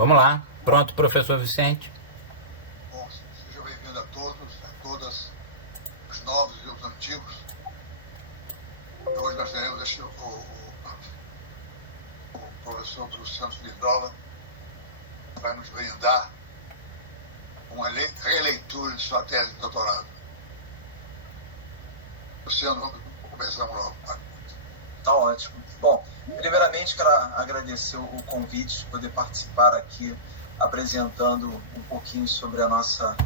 Vamos lá. Pronto, professor Vicente. Bom, seja bem-vindo a todos, a todas, os novos e os antigos. Hoje nós teremos aqui o professor Luciano Livrola, que vai nos brindar uma releitura de sua tese de doutorado. Luciano, vamos começar logo. Tá ótimo. Bom, primeiramente quero agradecer o convite de poder participar aqui apresentando um pouquinho sobre a nossa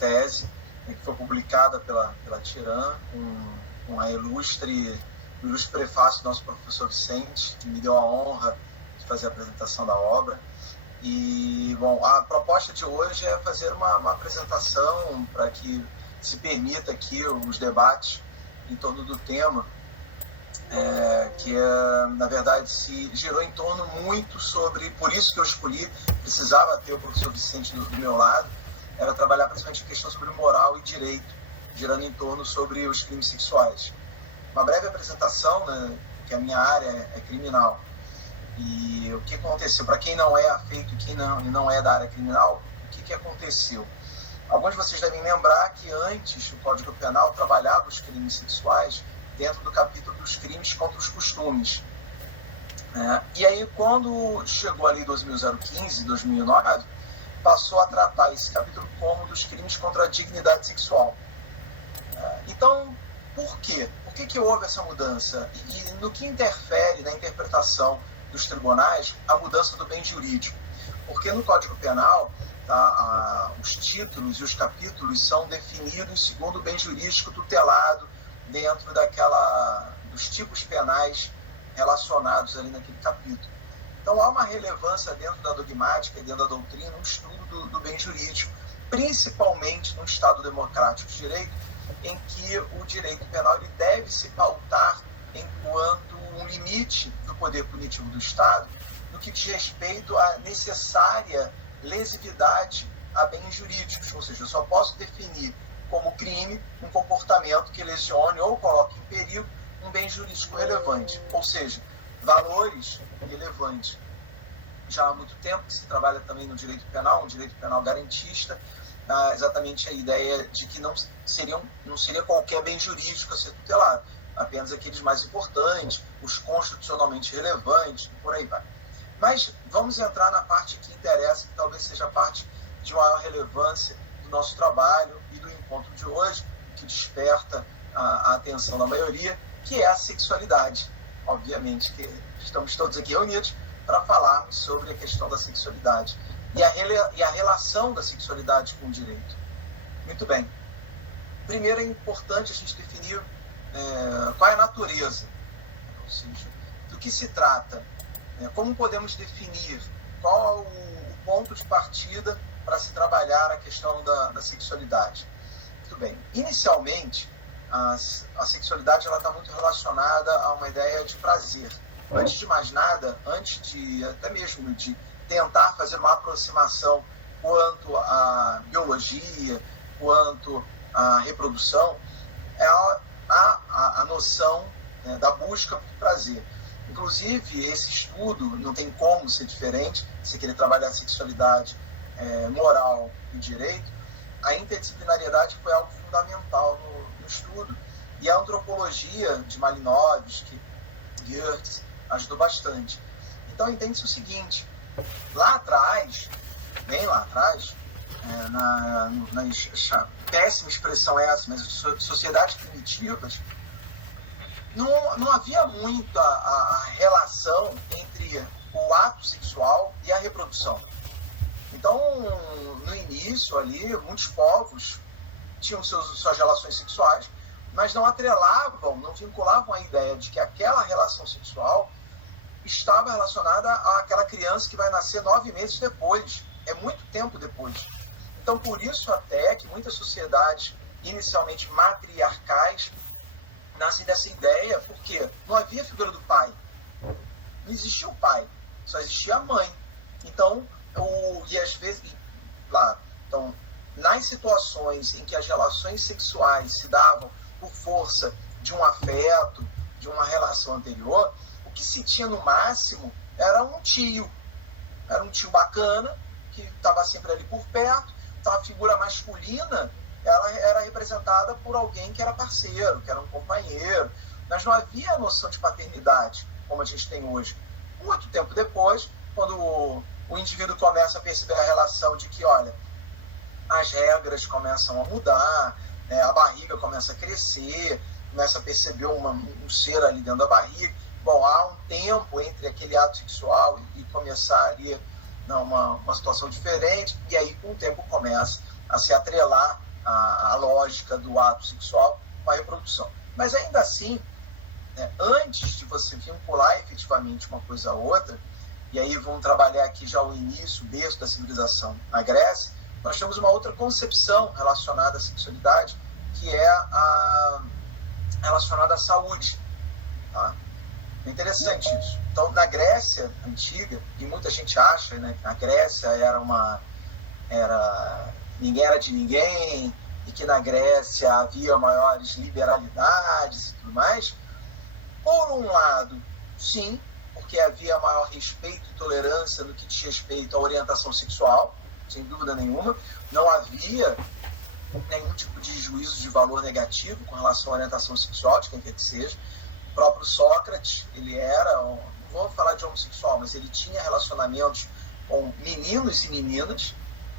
tese, que foi publicada pela Tiran, com a ilustre prefácio do nosso professor Vicente, que me deu a honra de fazer a apresentação da obra. E, bom, a proposta de hoje é fazer uma apresentação para que se permita aqui os debates em torno do tema, que na verdade se girou em torno muito sobre, por isso que eu escolhi, precisava ter o professor Vicente do meu lado, era trabalhar principalmente a questão sobre moral e direito, girando em torno sobre os crimes sexuais. Uma breve apresentação, né, que a minha área é criminal. E o que aconteceu, para quem não é afeito e quem não é da área criminal, o que aconteceu? Alguns de vocês devem lembrar que antes o Código Penal trabalhava os crimes sexuais dentro do capítulo dos crimes contra os costumes. E aí, quando chegou a Lei 2015, 2009, passou a tratar esse capítulo como dos crimes contra a dignidade sexual. Então, por quê? Por que houve essa mudança? E no que interfere na interpretação dos tribunais a mudança do bem jurídico? Porque no Código Penal, os títulos e os capítulos são definidos segundo o bem jurídico tutelado dentro dos tipos penais relacionados ali naquele capítulo. Então há uma relevância dentro da dogmática e dentro da doutrina, um estudo do bem jurídico, principalmente num Estado democrático de direito, em que o direito penal ele deve se pautar enquanto um limite do poder punitivo do Estado, no que diz respeito à necessária lesividade a bens jurídicos, ou seja, eu só posso definir como crime um comportamento que lesione ou coloque em perigo um bem jurídico relevante, ou seja, valores relevantes. Já há muito tempo que se trabalha também no direito penal, um direito penal garantista, exatamente a ideia de que não seria qualquer bem jurídico a ser tutelado, apenas aqueles mais importantes, os constitucionalmente relevantes, e por aí vai. Mas vamos entrar na parte que interessa, que talvez seja a parte de maior relevância do nosso trabalho e do encontro de hoje, que desperta a atenção da maioria, que é a sexualidade. Obviamente que estamos todos aqui reunidos para falarmos sobre a questão da sexualidade e a relação da sexualidade com o direito. Muito bem. Primeiro é importante a gente definir qual é a natureza, ou seja, do que se trata, como podemos definir qual é o ponto de partida para se trabalhar a questão da sexualidade. Muito bem. Inicialmente, a sexualidade está muito relacionada a uma ideia de prazer. Antes de mais nada, até mesmo de tentar fazer uma aproximação quanto à biologia, quanto à reprodução, a noção da busca por prazer. Inclusive, esse estudo não tem como ser diferente, se querer trabalhar a sexualidade, moral e direito. A interdisciplinariedade foi algo fundamental no estudo. E a antropologia de Malinowski, Geertz, ajudou bastante. Então, entende-se o seguinte: lá atrás, bem lá atrás, péssima expressão essa, mas sociedades primitivas, não havia muito a relação entre o ato sexual e a reprodução. Então, no início ali, muitos povos tinham suas relações sexuais, mas não atrelavam, não vinculavam a ideia de que aquela relação sexual estava relacionada àquela criança que vai nascer 9 meses depois. É muito tempo depois. Então, por isso até que muitas sociedades, inicialmente matriarcais, nascem dessa ideia, porque não havia figura do pai. Não existia o pai, só existia a mãe. Então, e às vezes, então, nas situações em que as relações sexuais se davam por força de um afeto, de uma relação anterior, o que se tinha no máximo era um tio, era um tio bacana, que estava sempre ali por perto. Então a figura masculina, ela era representada por alguém que era parceiro, que era um companheiro, mas não havia a noção de paternidade, como a gente tem hoje. Muito tempo depois, quando o indivíduo começa a perceber a relação de que, olha, as regras começam a mudar, a barriga começa a crescer, começa a perceber um ser ali dentro da barriga. Bom, há um tempo entre aquele ato sexual e começar ali uma situação diferente, e aí com o tempo começa a se atrelar a lógica do ato sexual com a reprodução. Mas ainda assim, antes de você vincular efetivamente uma coisa a outra, e aí vamos trabalhar aqui já o início, o berço da civilização na Grécia, nós temos uma outra concepção relacionada à sexualidade, que é relacionada à saúde. Tá? É interessante isso. Então, na Grécia antiga, e muita gente acha, né, que na Grécia ninguém era de ninguém, e que na Grécia havia maiores liberalidades e tudo mais. Por um lado, sim, porque havia maior respeito e tolerância no que diz respeito à orientação sexual, sem dúvida nenhuma. Não havia nenhum tipo de juízo de valor negativo com relação à orientação sexual de quem quer que seja. O próprio Sócrates, ele era, não vou falar de homossexual, mas ele tinha relacionamentos com meninos e meninas,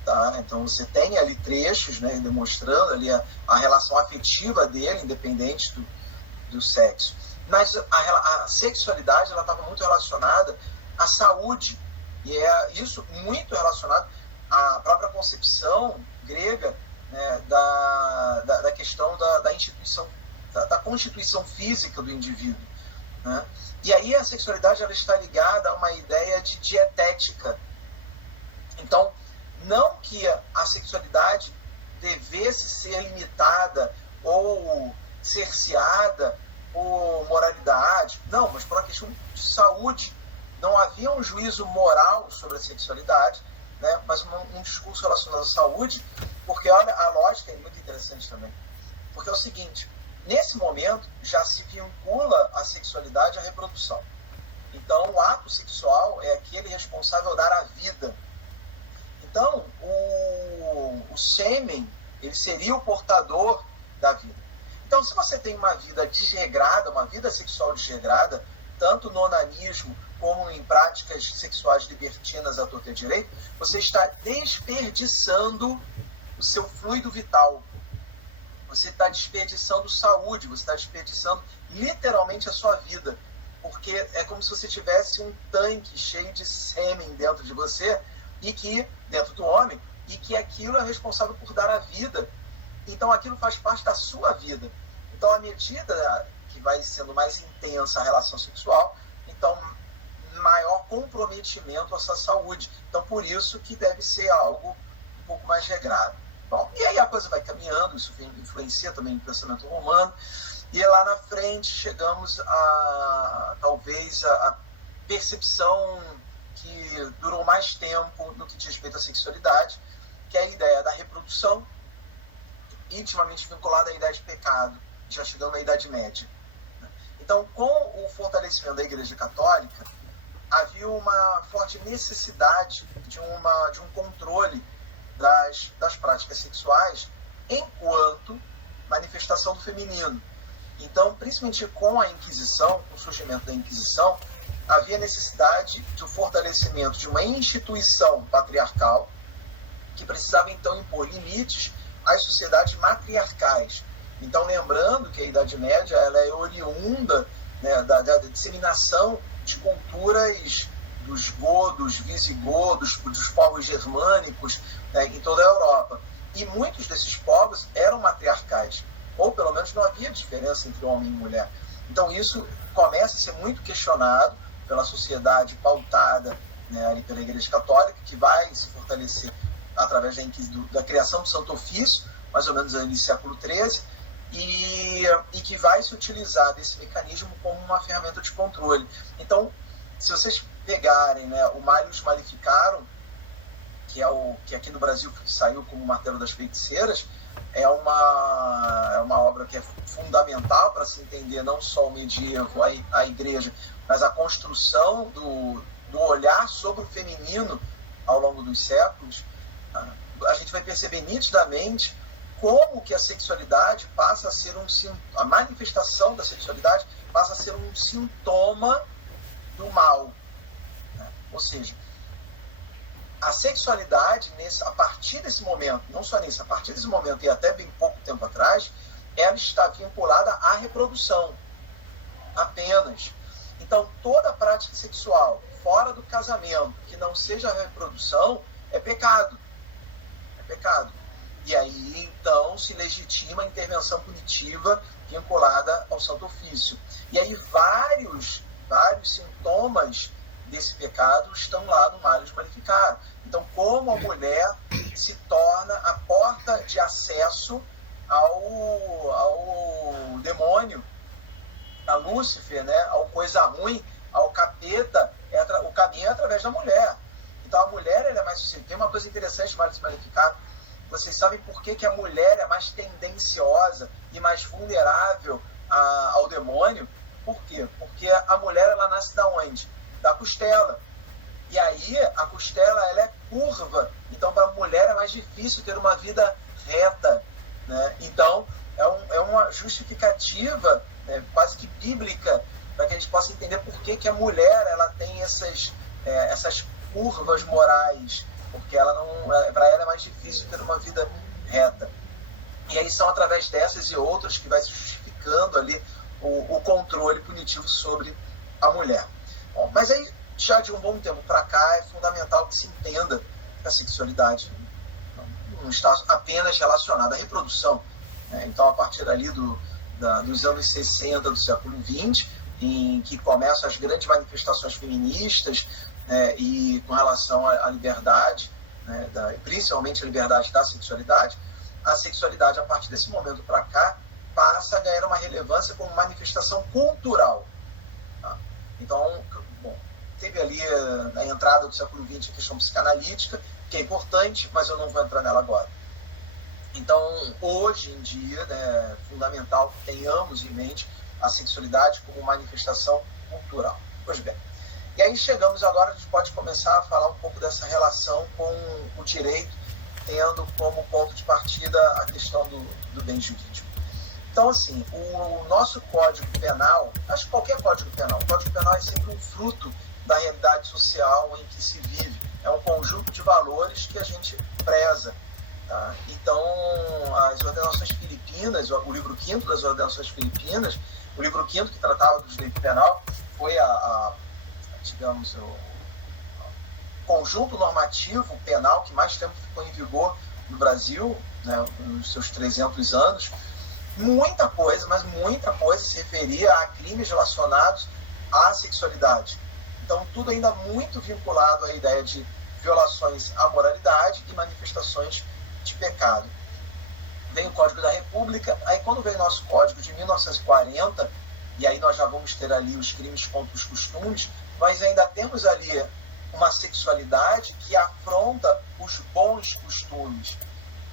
tá? Então você tem ali trechos, né, demonstrando ali a relação afetiva dele, independente do sexo. Mas a sexualidade estava muito relacionada à saúde, e é isso muito relacionado à própria concepção grega, né, da questão da instituição, da constituição física do indivíduo, né? E aí a sexualidade ela está ligada a uma ideia de dietética. Então, não que a sexualidade devesse ser limitada ou cerceada por moralidade, não, mas por uma questão de saúde. Não havia um juízo moral sobre a sexualidade, né, mas um discurso relacionado à saúde, porque olha, a lógica é muito interessante também. Porque é o seguinte, nesse momento já se vincula a sexualidade à reprodução. Então o ato sexual é aquele responsável dar a vida. Então o sêmen, ele seria o portador da vida. Então, se você tem uma vida desregrada, uma vida sexual desregrada, tanto no onanismo como em práticas sexuais libertinas à torta e à direita, você está desperdiçando o seu fluido vital. Você está desperdiçando saúde, você está desperdiçando literalmente a sua vida. Porque é como se você tivesse um tanque cheio de sêmen dentro de você, e que, dentro do homem, e que aquilo é responsável por dar a vida. Então aquilo faz parte da sua vida. Então, à medida que vai sendo mais intensa a relação sexual, então maior comprometimento à sua saúde. Então, por isso que deve ser algo um pouco mais regrado. Bom, e aí a coisa vai caminhando, isso influencia também o pensamento romano, e lá na frente chegamos talvez a percepção que durou mais tempo no que diz respeito à sexualidade, que é a ideia da reprodução, intimamente vinculada à ideia de pecado, já chegando na Idade Média. Então, com o fortalecimento da Igreja Católica, havia uma forte necessidade de um controle das práticas sexuais enquanto manifestação do feminino. Então, principalmente com a Inquisição, com o surgimento da Inquisição, havia necessidade do fortalecimento de uma instituição patriarcal que precisava, então, impor limites às sociedades matriarcais. Então, lembrando que a Idade Média ela é oriunda, né, da disseminação de culturas dos godos, visigodos, dos povos germânicos, né, em toda a Europa. E muitos desses povos eram matriarcais, ou pelo menos não havia diferença entre homem e mulher. Então isso começa a ser muito questionado pela sociedade pautada, né, ali pela Igreja Católica, que vai se fortalecer através da criação do Santo Ofício, mais ou menos ali no século XIII, e que vai se utilizar desse mecanismo como uma ferramenta de controle. Então, se vocês pegarem, né, o Malleus Maleficarum, que aqui no Brasil saiu como Martelo das Feiticeiras, é uma obra que é fundamental para se entender não só o medievo, a igreja, mas a construção do olhar sobre o feminino ao longo dos séculos, a gente vai perceber nitidamente como que a sexualidade passa a ser a manifestação da sexualidade passa a ser um sintoma do mal. Né? Ou seja, a sexualidade, a partir desse momento, não só nisso, a partir desse momento e até bem pouco tempo atrás, ela está vinculada à reprodução, apenas. Então, toda prática sexual fora do casamento, que não seja a reprodução, é pecado. É pecado. E aí, então, se legitima a intervenção punitiva vinculada ao Santo Ofício. E aí, vários sintomas desse pecado estão lá no Malleus Maleficarum. Então, como a mulher se torna a porta de acesso ao demônio, a Lúcifer, né? Ao coisa ruim, ao capeta, o caminho é através da mulher. Então, a mulher ela é mais suscetível. Tem uma coisa interessante no Malleus Maleficarum. Vocês sabem por que a mulher é mais tendenciosa e mais vulnerável ao demônio? Por quê? Porque a mulher ela nasce da onde? Da costela. E aí a costela ela é curva. Então para a mulher é mais difícil ter uma vida reta. Né? Então é uma justificativa, né, quase que bíblica, para que a gente possa entender por que a mulher ela tem essas curvas morais. Porque para ela é mais difícil ter uma vida reta. E aí são através dessas e outras que vai se justificando ali o controle punitivo sobre a mulher. Bom, mas aí, já de um bom tempo para cá, é fundamental que se entenda que a sexualidade não está apenas relacionada à reprodução. Né? Então, a partir ali dos anos 60 do século XX, em que começam as grandes manifestações feministas, e com relação à liberdade, né, principalmente a liberdade da sexualidade, a sexualidade, a partir desse momento para cá, passa a ganhar uma relevância como manifestação cultural. Tá? Então, bom, teve ali na entrada do século XX a questão psicanalítica, que é importante, mas eu não vou entrar nela agora. Então, hoje em dia, né, é fundamental que tenhamos em mente a sexualidade como manifestação cultural. Pois bem, e aí chegamos agora, a gente pode começar a falar um pouco dessa relação com o direito, tendo como ponto de partida a questão do bem jurídico. Então, assim, o nosso Código Penal, acho que qualquer Código Penal, o Código Penal é sempre um fruto da realidade social em que se vive. É um conjunto de valores que a gente preza. Tá? Então, as ordenações filipinas, o livro V das ordenações filipinas, o livro V que tratava do direito penal, foi digamos, o conjunto normativo penal que mais tempo ficou em vigor no Brasil, né, nos seus 300 anos. Muita coisa, mas muita coisa se referia a crimes relacionados à sexualidade. Então, tudo ainda muito vinculado à ideia de violações à moralidade e manifestações de pecado. Vem o Código da República, aí quando vem o nosso Código de 1940, e aí nós já vamos ter ali os crimes contra os costumes, nós ainda temos ali uma sexualidade que afronta os bons costumes.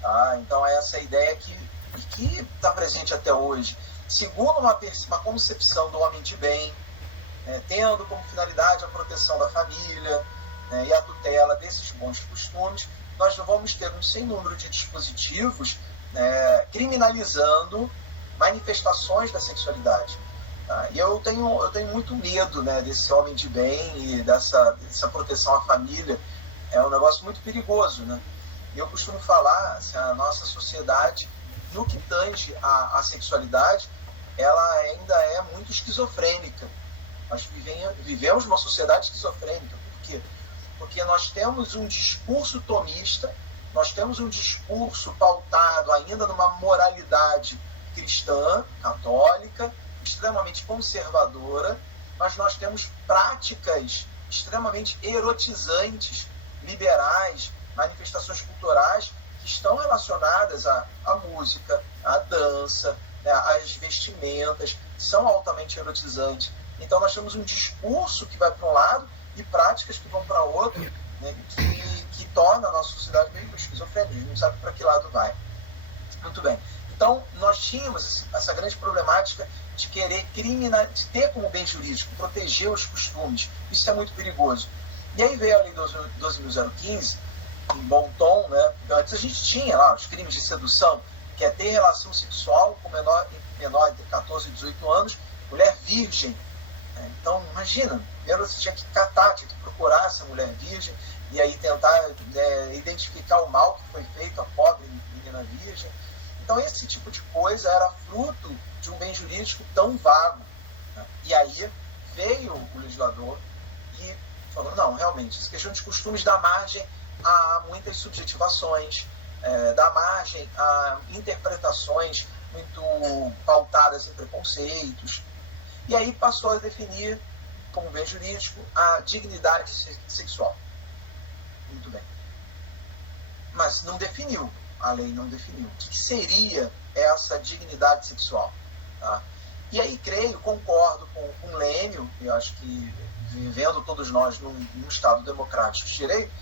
Tá? Então, é essa ideia que está presente até hoje, segundo uma concepção do homem de bem, tendo como finalidade a proteção da família, e a tutela desses bons costumes, nós vamos ter um sem número de dispositivos criminalizando manifestações da sexualidade. Tá? E eu tenho muito medo, né, desse homem de bem e dessa proteção à família. É um negócio muito perigoso. Né? E eu costumo falar, assim, a nossa sociedade, no que tange à sexualidade, ela ainda é muito esquizofrênica. Nós vivemos uma sociedade esquizofrênica. Por quê? Porque nós temos um discurso tomista, nós temos um discurso pautado ainda numa moralidade cristã, católica, extremamente conservadora, mas nós temos práticas extremamente erotizantes, liberais, manifestações culturais que estão relacionadas à música, à dança, às vestimentas, são altamente erotizantes. Então nós temos um discurso que vai para um lado e práticas que vão para outro, né, que torna a nossa sociedade meio esquizofrênica, a gente não sabe para que lado vai. Muito bem. Então nós tínhamos essa grande problemática de querer de ter como bem jurídico, proteger os costumes. Isso é muito perigoso. E aí veio a Lei 12.015, em bom tom, né? Antes a gente tinha lá os crimes de sedução, que é ter relação sexual com menor entre 14 e 18 anos, mulher virgem. Então, imagina, primeiro você tinha que catar, tinha que procurar essa mulher virgem, e aí tentar identificar o mal que foi feito à pobre menina virgem. Então, esse tipo de coisa era fruto de um bem jurídico tão vago. Né? E aí veio o legislador e falou, não, realmente, essa questão de costumes dá margem a muitas subjetivações, dá margem a interpretações muito pautadas em preconceitos. E aí passou a definir como bem jurídico a dignidade sexual. Muito bem. Mas não definiu, a lei não definiu. O que seria essa dignidade sexual? Tá? E aí concordo com Lênio, eu acho que vivendo todos nós num Estado democrático de direito,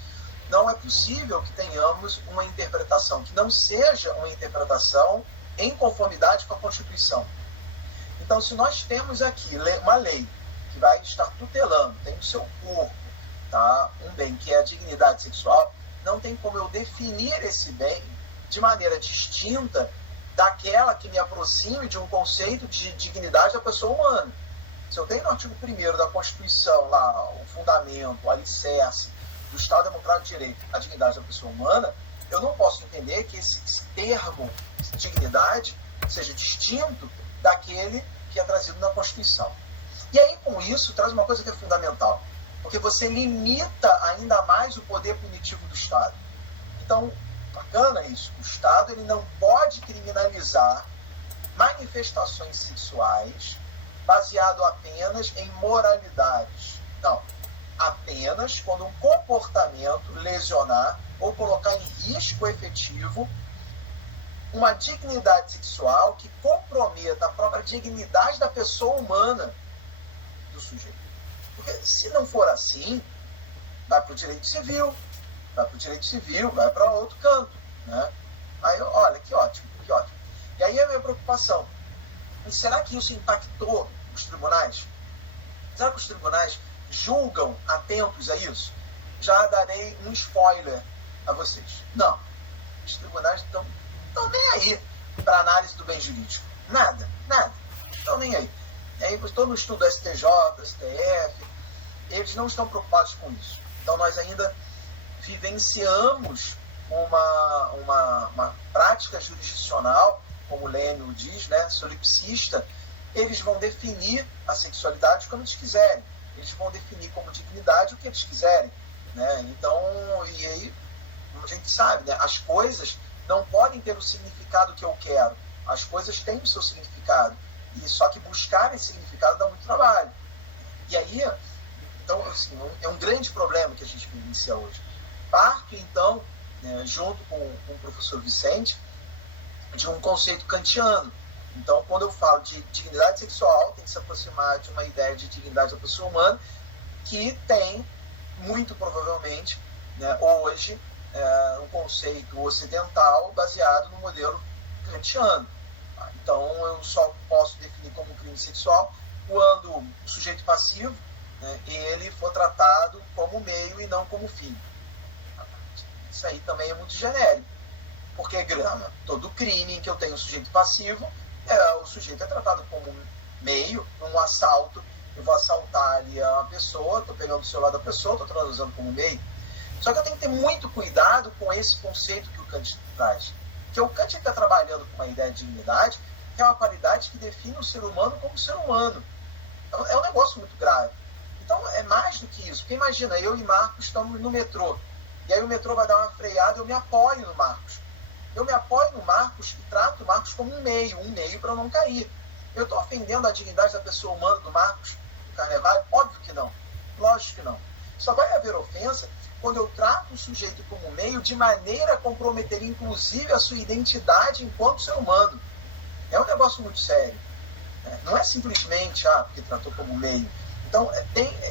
não é possível que tenhamos uma interpretação que não seja uma interpretação em conformidade com a Constituição. Então, se nós temos aqui uma lei que vai estar tutelando, tem no seu corpo, tá, um bem que é a dignidade sexual, não tem como eu definir esse bem de maneira distinta daquela que me aproxime de um conceito de dignidade da pessoa humana. Se eu tenho no artigo 1º da Constituição, lá, o fundamento, o alicerce do Estado Democrático de Direito, a dignidade da pessoa humana, eu não posso entender que esse termo, dignidade, seja distinto daquele que é trazido na Constituição. E aí, com isso, traz uma coisa que é fundamental, porque você limita ainda mais o poder punitivo do Estado. Então, bacana isso, o Estado ele não pode criminalizar manifestações sexuais baseado apenas em moralidades. Não, apenas quando um comportamento lesionar ou colocar em risco efetivo uma dignidade sexual que comprometa a própria dignidade da pessoa humana do sujeito. Porque se não for assim, vai para o direito civil, vai para outro canto. Né? Aí, olha, que ótimo, que ótimo. E aí a minha preocupação, e será que isso impactou os tribunais? Será que os tribunais julgam atentos a isso? Já darei um spoiler a vocês. Não, os tribunais estão nem aí para análise do bem jurídico. Nada. Estão nem aí. E aí, estou no estudo do STJ, STF, eles não estão preocupados com isso. Então, nós ainda vivenciamos uma prática jurisdicional, como o Lênio diz, né, solipsista. Eles vão definir a sexualidade como eles quiserem. Eles vão definir como dignidade o que eles quiserem. Né? Então, e aí, como a gente sabe, né, as coisas não podem ter o significado que eu quero. As coisas têm o seu significado. E só que buscar esse significado dá muito trabalho. E aí, então, assim, é um grande problema que a gente vivencia hoje. Parto, então, né, junto com o professor Vicente, de um conceito kantiano. Então, quando eu falo de dignidade sexual, tem que se aproximar de uma ideia de dignidade da pessoa humana que tem, muito provavelmente, né, hoje, um conceito ocidental baseado no modelo kantiano. Então, eu só posso definir como crime sexual quando o sujeito passivo, né, ele for tratado como meio e não como fim. Isso aí também é muito genérico, porque todo crime em que eu tenho um sujeito passivo, o sujeito é tratado como meio, num assalto, eu vou assaltar ali a pessoa, estou pegando o celular da pessoa, estou traduzendo como meio. Só que eu tenho que ter muito cuidado com esse conceito que o Kant traz. Porque o Kant está trabalhando com uma ideia de dignidade, que é uma qualidade que define o ser humano como ser humano. É um negócio muito grave. Então, é mais do que isso. Porque imagina, eu e Marcos estamos no metrô. E aí o metrô vai dar uma freada e eu me apoio no Marcos. Eu me apoio no Marcos e trato o Marcos como um meio para eu não cair. Eu estou ofendendo a dignidade da pessoa humana do Marcos, do Carnevale? Óbvio que não. Lógico que não. Só vai haver ofensa quando eu trato o sujeito como meio de maneira a comprometer, inclusive, a sua identidade enquanto ser humano. É um negócio muito sério. Não é simplesmente, porque tratou como meio. Então,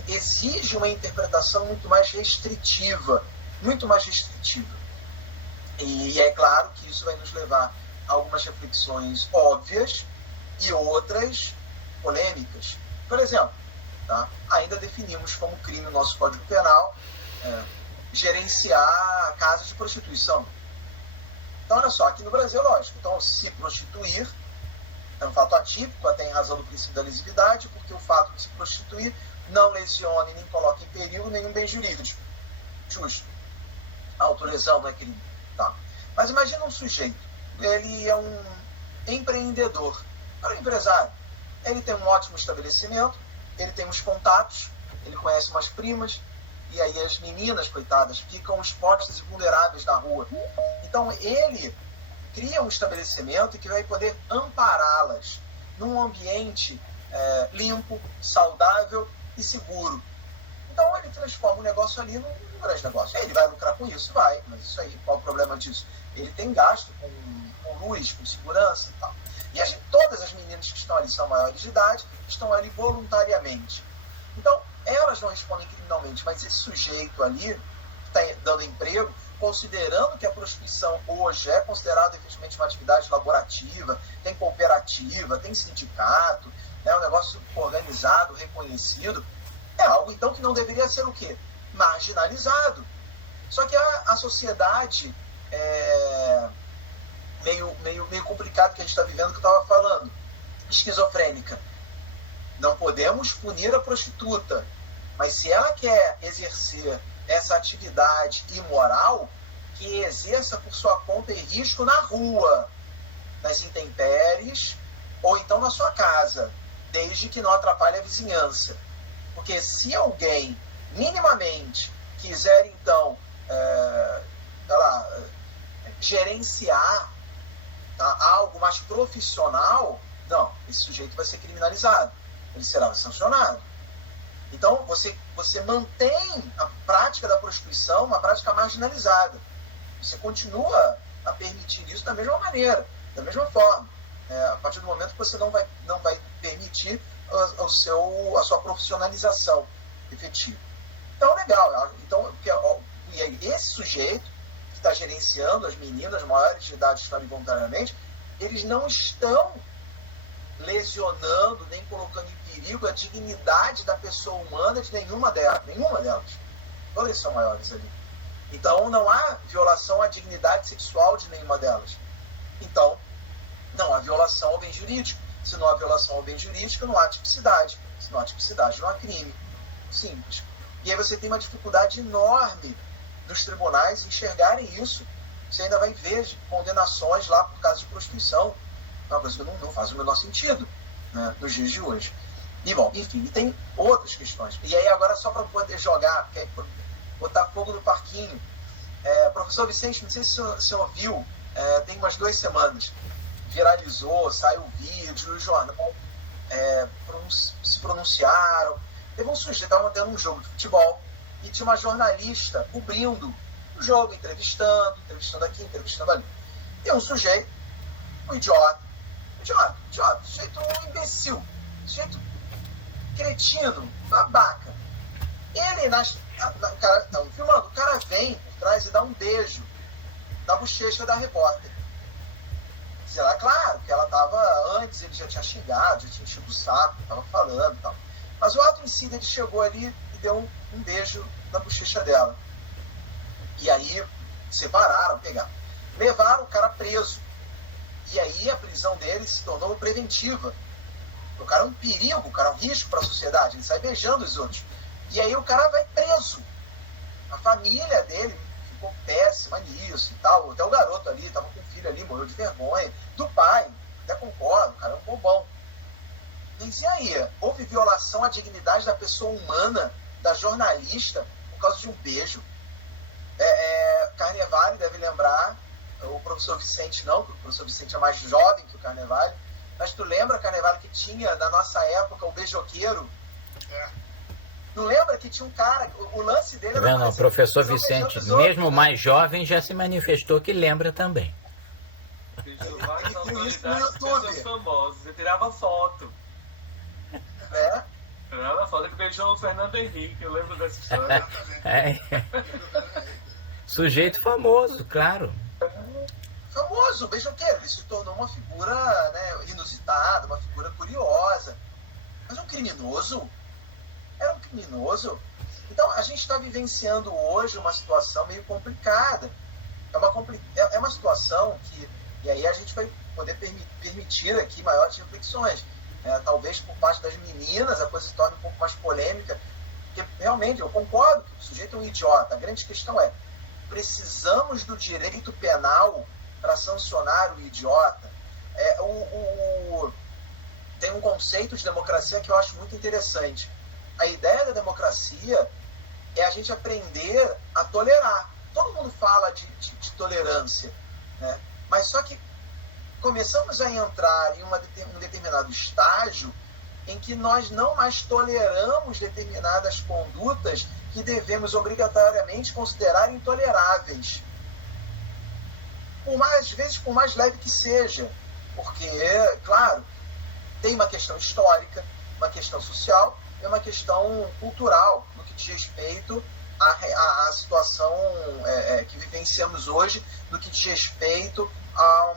exige uma interpretação muito mais restritiva. E é claro que isso vai nos levar a algumas reflexões óbvias e outras polêmicas. Por exemplo, Tá? Ainda definimos como crime no nosso Código Penal gerenciar casas de prostituição. Então, olha só, aqui no Brasil, lógico, então se prostituir é um fato atípico, até em razão do princípio da lesividade, porque o fato de se prostituir não lesiona e nem coloca em perigo nenhum bem jurídico. Justo. A autolesão não é crime. Tá. Mas imagina um sujeito, ele é um empreendedor, é um empresário. Ele tem um ótimo estabelecimento, ele tem uns contatos, ele conhece umas primas, e aí as meninas, coitadas, ficam expostas e vulneráveis na rua. Então ele cria um estabelecimento que vai poder ampará-las num ambiente limpo, saudável e seguro. Então ele transforma o negócio ali num grande negócio. Ele vai lucrar com isso? Vai, mas isso aí, qual o problema disso? Ele tem gasto com luz, com segurança e tal. E todas as meninas que estão ali são maiores de idade, estão ali voluntariamente. Então, elas não respondem criminalmente, mas esse sujeito ali, que está dando emprego, considerando que a prostituição hoje é considerada efetivamente uma atividade laborativa, tem cooperativa, tem sindicato, é um negócio organizado, reconhecido, é algo então que não deveria ser o quê? Marginalizado. Só que a sociedade meio complicado que a gente está vivendo, que eu estava falando, esquizofrênica. Não podemos punir a prostituta, mas se ela quer exercer essa atividade imoral, que exerça por sua conta e risco na rua, nas intempéries, ou então na sua casa, desde que não atrapalhe a vizinhança. Porque se alguém, minimamente, quiser, então, gerenciar, tá, algo mais profissional, não, esse sujeito vai ser criminalizado, ele será sancionado. Então, você mantém a prática da prostituição uma prática marginalizada. Você continua a permitir isso da mesma maneira, da mesma forma. A partir do momento que você não vai permitir a sua profissionalização efetiva. Então, legal. Então, esse sujeito que está gerenciando as meninas maiores de idade que estão ali voluntariamente, eles não estão lesionando, nem colocando em perigo a dignidade da pessoa humana de nenhuma delas. Todas são maiores ali. Então, não há violação à dignidade sexual de nenhuma delas. Então, não há violação ao bem jurídico. Se não há violação ao bem jurídico, não há tipicidade. Se não há tipicidade, não há crime. Simples. E aí você tem uma dificuldade enorme dos tribunais enxergarem isso. Você ainda vai ver condenações lá por causa de prostituição. É uma coisa que não faz o menor sentido, né, nos dias de hoje. E, bom, enfim, e tem outras questões. E aí agora, só para poder jogar, botar fogo no parquinho, professor Vicente, não sei se o senhor viu, tem umas 2 semanas, viralizou, saiu o vídeo, o jornal se pronunciaram. Teve um sujeito, estava tendo um jogo de futebol, e tinha uma jornalista cobrindo o jogo, entrevistando aqui, entrevistando ali. E um sujeito, um idiota, sujeito imbecil, sujeito cretino, babaca. Ele, o cara estão filmando, o cara vem por trás e dá um beijo na bochecha da repórter. Será claro que ela estava, antes ele já tinha xingado, já tinha enchido o saco, estava falando e tal. Mas o ato em si, ele chegou ali e deu um beijo na bochecha dela. E aí, separaram, pegaram. Levaram o cara preso. E aí a prisão dele se tornou preventiva. O cara é um perigo, o cara é um risco para a sociedade, ele sai beijando os outros. E aí o cara vai preso. A família dele ficou péssima nisso e tal. Até o garoto ali, estava com o filho ali, morreu de vergonha. Do pai, até concordo, o cara é um bobão. Mas e aí? Houve violação à dignidade da pessoa humana, da jornalista, por causa de um beijo? Carnevale deve lembrar, o professor Vicente não, porque o professor Vicente é mais jovem que o Carnevale, mas tu lembra, Carnevale, que tinha, na nossa época, o beijoqueiro? Não lembra que tinha um cara, o lance dele... Tá vendo? O professor Vicente, mesmo mais jovem, já se manifestou que lembra também. Beijou várias autoridades, pessoas famosas, ele tirava foto. Tirava foto, ele beijou o Fernando Henrique, eu lembro dessa história. Sujeito famoso, claro. Famoso, beijoqueiro, ele se tornou uma figura, né, inusitada, uma figura curiosa. Mas um criminoso, criminoso. Então, a gente está vivenciando hoje uma situação meio complicada. É uma situação que, e aí a gente vai poder permitir aqui maiores reflexões. Talvez por parte das meninas a coisa se torne um pouco mais polêmica, porque realmente eu concordo que o sujeito é um idiota. A grande questão é, precisamos do direito penal para sancionar o idiota? Tem um conceito de democracia que eu acho muito interessante. A ideia da democracia é a gente aprender a tolerar. Todo mundo fala de tolerância, né? Mas só que começamos a entrar em um determinado estágio em que nós não mais toleramos determinadas condutas que devemos obrigatoriamente considerar intoleráveis. Às vezes, por mais leve que seja. Porque, claro, tem uma questão histórica, uma questão social e uma questão cultural no que diz respeito à situação que vivenciamos hoje, no que diz respeito a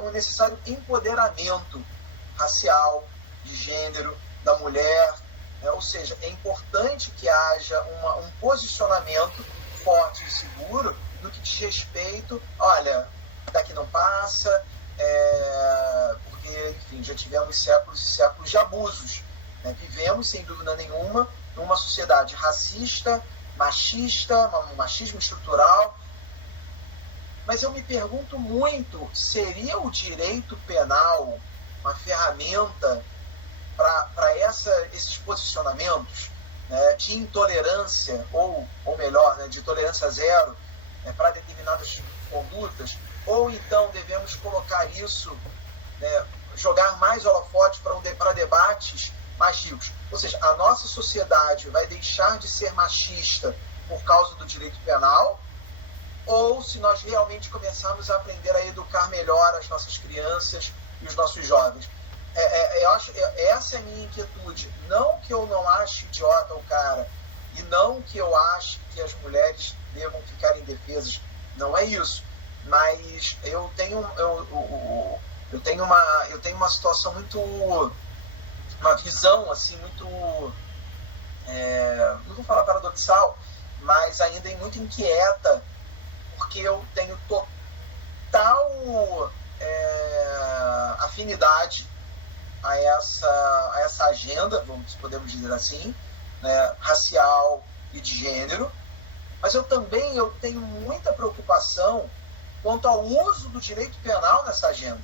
um necessário empoderamento racial, de gênero, da mulher. Ou seja, é importante que haja um posicionamento forte e seguro no que diz respeito, olha, daqui não passa, porque, enfim, já tivemos séculos e séculos de abusos. Vivemos, sem dúvida nenhuma, numa sociedade racista, machista, um machismo estrutural. Mas eu me pergunto muito, seria o direito penal uma ferramenta para esses posicionamentos, né, de intolerância, ou melhor, né, de tolerância zero, para determinadas condutas? Ou então devemos colocar isso, né, jogar mais holofotes para debates mais ricos? Ou seja, a nossa sociedade vai deixar de ser machista por causa do direito penal? Ou se nós realmente começarmos a aprender a educar melhor as nossas crianças e os nossos jovens? Essa é a minha inquietude. Não que eu não ache idiota o cara, e não que eu ache que as mulheres devam ficar indefesas. Não é isso. Mas eu tenho uma situação muito, uma visão assim muito, não vou falar paradoxal, mas ainda muito inquieta, porque eu tenho total afinidade a essa agenda, podemos dizer assim, né, racial e de gênero, mas eu tenho muita preocupação quanto ao uso do direito penal nessa agenda.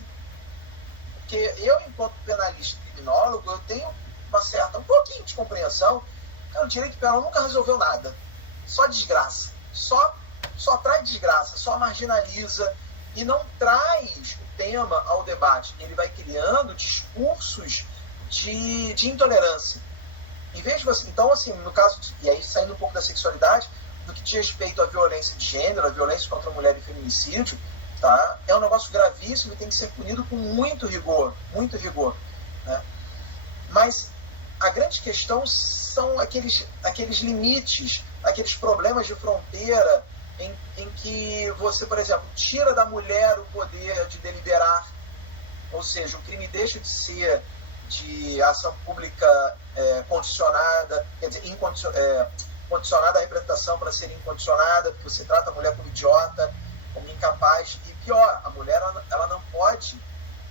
Porque eu, enquanto penalista e criminólogo, eu tenho um pouquinho de compreensão que o direito penal nunca resolveu nada. Só desgraça. Só traz desgraça, só marginaliza e não traz o tema ao debate. Ele vai criando discursos de intolerância. Em vez de você, então, assim, no caso, e aí saindo um pouco da sexualidade, no que diz respeito à violência de gênero, à violência contra a mulher e feminicídio, tá? É um negócio gravíssimo e tem que ser punido com muito rigor, né? Mas a grande questão são aqueles limites, aqueles problemas de fronteira em que você, por exemplo, tira da mulher o poder de deliberar, ou seja, o crime deixa de ser de ação pública condicionada, quer dizer, condicionada à representação para ser incondicionada, porque você trata a mulher como idiota, como incapaz, e pior, a mulher ela não pode,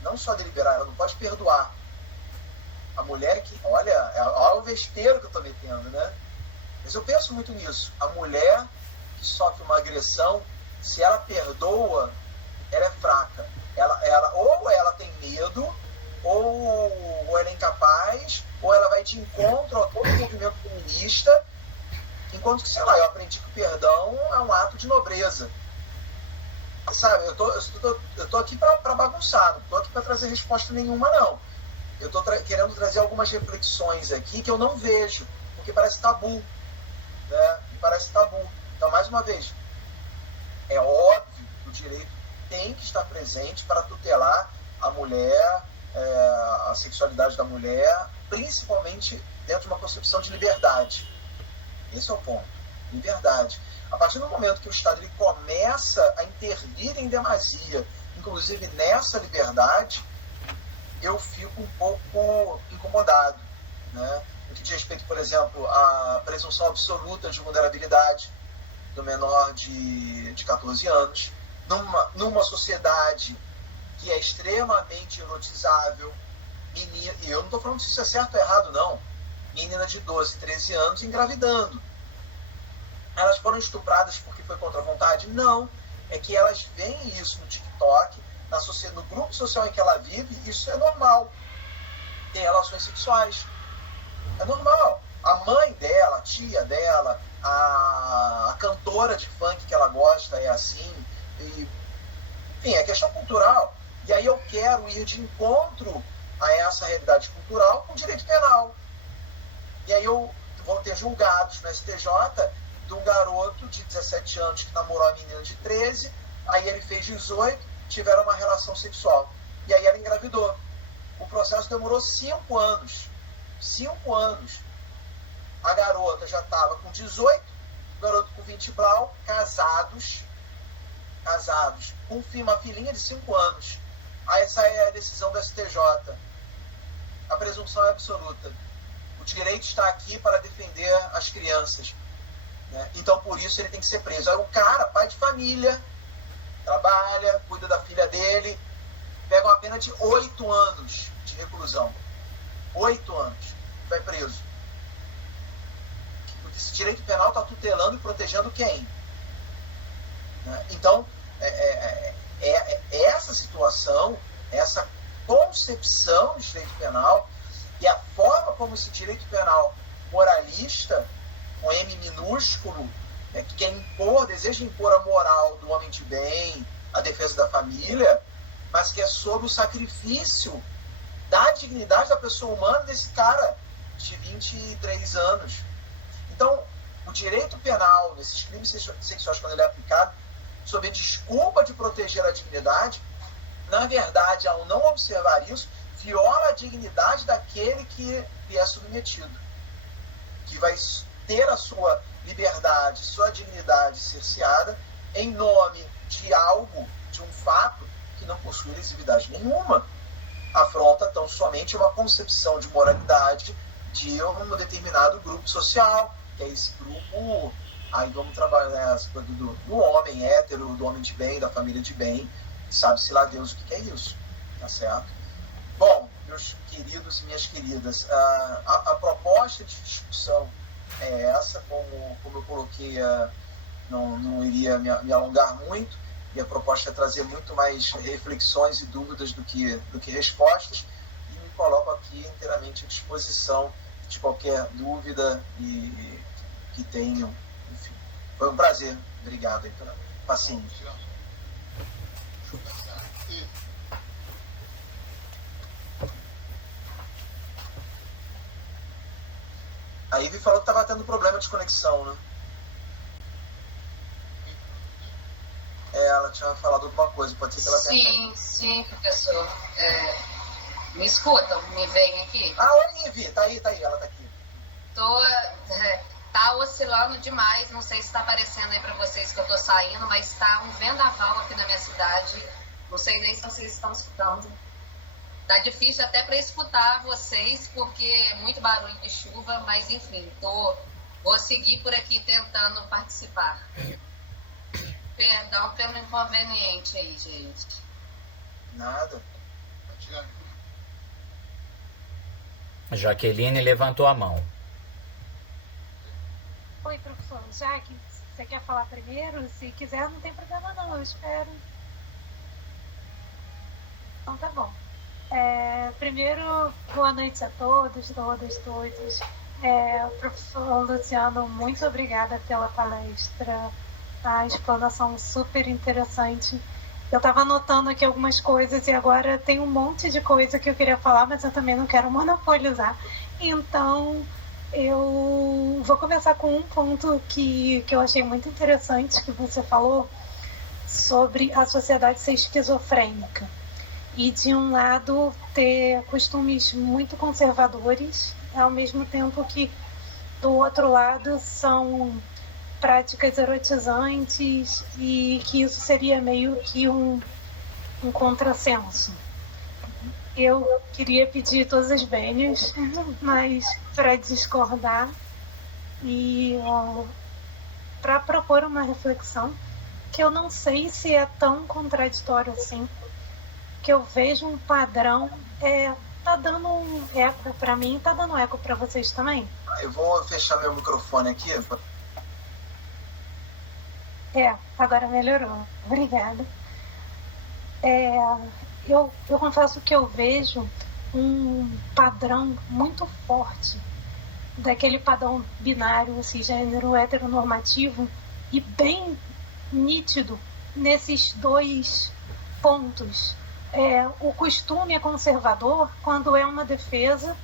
não só deliberar, ela não pode perdoar. A mulher que, olha o vespeiro que eu estou metendo, né? Mas eu penso muito nisso. A mulher que sofre uma agressão, se ela perdoa, ela é fraca. Ou ela tem medo, ou ela é incapaz, ou ela vai de encontro a todo o movimento feminista, enquanto que, sei lá, eu aprendi que o perdão é um ato de nobreza. Sabe, eu tô aqui para bagunçar, não tô aqui para trazer resposta nenhuma, não. Eu tô querendo trazer algumas reflexões aqui que eu não vejo, porque parece tabu, né? Parece tabu. Então, mais uma vez, é óbvio que o direito tem que estar presente para tutelar a mulher, a sexualidade da mulher, principalmente dentro de uma concepção de liberdade. Esse é o ponto. Liberdade. A partir do momento que o Estado ele começa a intervir em demasia, inclusive nessa liberdade, eu fico um pouco incomodado, né? que diz respeito, por exemplo, à presunção absoluta de vulnerabilidade do menor de 14 anos, numa sociedade que é extremamente erotizável, menina, e eu não estou falando se isso é certo ou errado, não, menina de 12, 13 anos engravidando. Elas foram estupradas porque foi contra a vontade? Não. É que elas veem isso no TikTok, no grupo social em que ela vive, isso é normal. Ter relações sexuais. É normal. A mãe dela, a tia dela, a cantora de funk que ela gosta é assim. E, enfim, é questão cultural. E aí eu quero ir de encontro a essa realidade cultural com direito penal. E aí eu vou ter julgados no STJ de um garoto de 17 anos que namorou a menina de 13, aí ele fez 18, tiveram uma relação sexual. E aí ela engravidou. O processo demorou 5 anos. 5 anos. A garota já estava com 18, o garoto com 20 blau, casados, com uma filhinha de 5 anos. Aí essa é a decisão do STJ. A presunção é absoluta. O direito está aqui para defender as crianças. Né? Então, por isso, ele tem que ser preso. Aí o cara, pai de família, trabalha, cuida da filha dele, pega uma pena de 8 anos de reclusão. 8 anos. Vai preso. Porque esse direito penal está tutelando e protegendo quem? Né? Então, essa situação, essa concepção de direito penal e a forma como esse direito penal moralista, com M minúsculo, que quer impor, deseja impor a moral do homem de bem, a defesa da família, mas que é sobre o sacrifício da dignidade da pessoa humana desse cara de 23 anos. Então, o direito penal, nesses crimes sexuais, quando ele é aplicado, sob a desculpa de proteger a dignidade, na verdade, ao não observar isso, viola a dignidade daquele que lhe é submetido, que vai ter a sua liberdade, sua dignidade cerceada em nome de algo, de um fato que não possui lesividade nenhuma. Afronta tão somente uma concepção de moralidade de um determinado grupo social, que é esse grupo, aí vamos trabalhar essa coisa do homem hétero, do homem de bem, da família de bem, sabe-se lá Deus o que é isso, tá certo? Bom, meus queridos e minhas queridas, a proposta de discussão é essa, como eu coloquei, não iria me alongar muito, e a proposta é trazer muito mais reflexões e dúvidas do que respostas, e me coloco aqui inteiramente à disposição de qualquer dúvida e que tenham. Enfim, foi um prazer. Obrigado aí pela paciência. A Ivy falou que estava tendo problema de conexão, né? Ela tinha falado alguma coisa, pode ser que ela tenha... Sim, professor. Me escutam? Me veem aqui? Oi, Ivy, tá aí, ela tá aqui. Tá oscilando demais, não sei se está aparecendo aí para vocês que eu tô saindo, mas tá um vendaval aqui na minha cidade, não sei nem se vocês estão escutando. Tá difícil até para escutar vocês, porque é muito barulho de chuva, mas enfim, vou seguir por aqui tentando participar. Perdão pelo inconveniente aí, gente. Nada. Jaqueline levantou a mão. Oi, professor. Jaque, você quer falar primeiro? Se quiser, não tem problema não, eu espero. Então tá bom. Primeiro, boa noite a todos, todas. Professor Luciano, muito obrigada pela palestra, a explanação super interessante. Eu estava anotando aqui algumas coisas e agora tem um monte de coisa que eu queria falar, mas eu também não quero monopolizar. Então, eu vou começar com um ponto que eu achei muito interessante, que você falou sobre a sociedade ser esquizofrênica. E, de um lado, ter costumes muito conservadores, ao mesmo tempo que, do outro lado, são práticas erotizantes e que isso seria meio que um contrassenso. Eu queria pedir todas as bênçãos, mas para discordar e para propor uma reflexão que eu não sei se é tão contraditório assim, que eu vejo um padrão, tá dando um eco para mim, tá dando eco para vocês também? Eu vou fechar meu microfone aqui. Agora melhorou. Obrigada. Eu confesso que eu vejo um padrão muito forte daquele padrão binário, cisgênero, heteronormativo, e bem nítido nesses dois pontos. O costume é conservador quando é uma defesa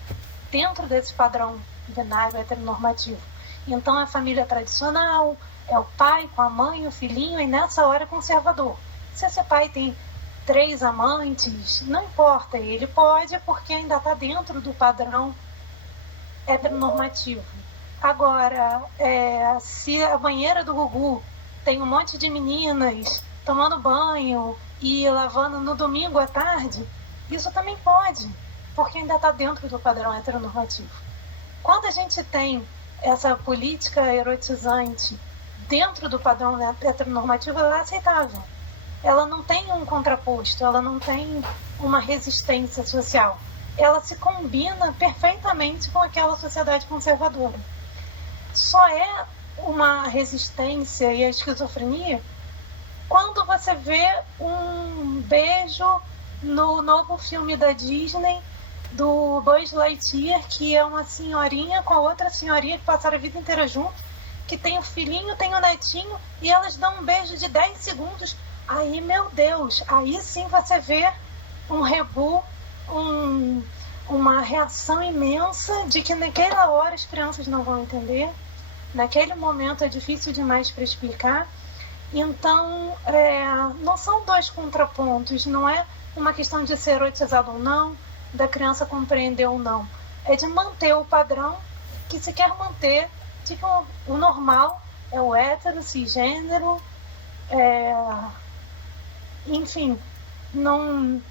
dentro desse padrão binário heteronormativo. Então é a família tradicional, é o pai com a mãe, o filhinho, e nessa hora é conservador. Se esse pai tem 3 amantes, não importa, ele pode porque ainda está dentro do padrão heteronormativo. Agora, se a banheira do Gugu tem um monte de meninas tomando banho e lavando no domingo à tarde, isso também pode, porque ainda está dentro do padrão heteronormativo. Quando a gente tem essa política erotizante dentro do padrão heteronormativo, ela é aceitável. Ela não tem um contraposto, ela não tem uma resistência social. Ela se combina perfeitamente com aquela sociedade conservadora. Só é uma resistência e a esquizofrenia quando você vê um beijo no novo filme da Disney do Buzz Lightyear, que é uma senhorinha com a outra senhorinha que passaram a vida inteira junto, que tem o filhinho, tem o netinho, e elas dão um beijo de 10 segundos. Aí, meu Deus, aí sim você vê um rebu, uma reação imensa de que naquela hora as crianças não vão entender, naquele momento é difícil demais para explicar. Então, não são dois contrapontos, não é uma questão de ser erotizado ou não, da criança compreender ou não. É de manter o padrão que se quer manter, de que o normal é o hétero, cisgênero, enfim, não...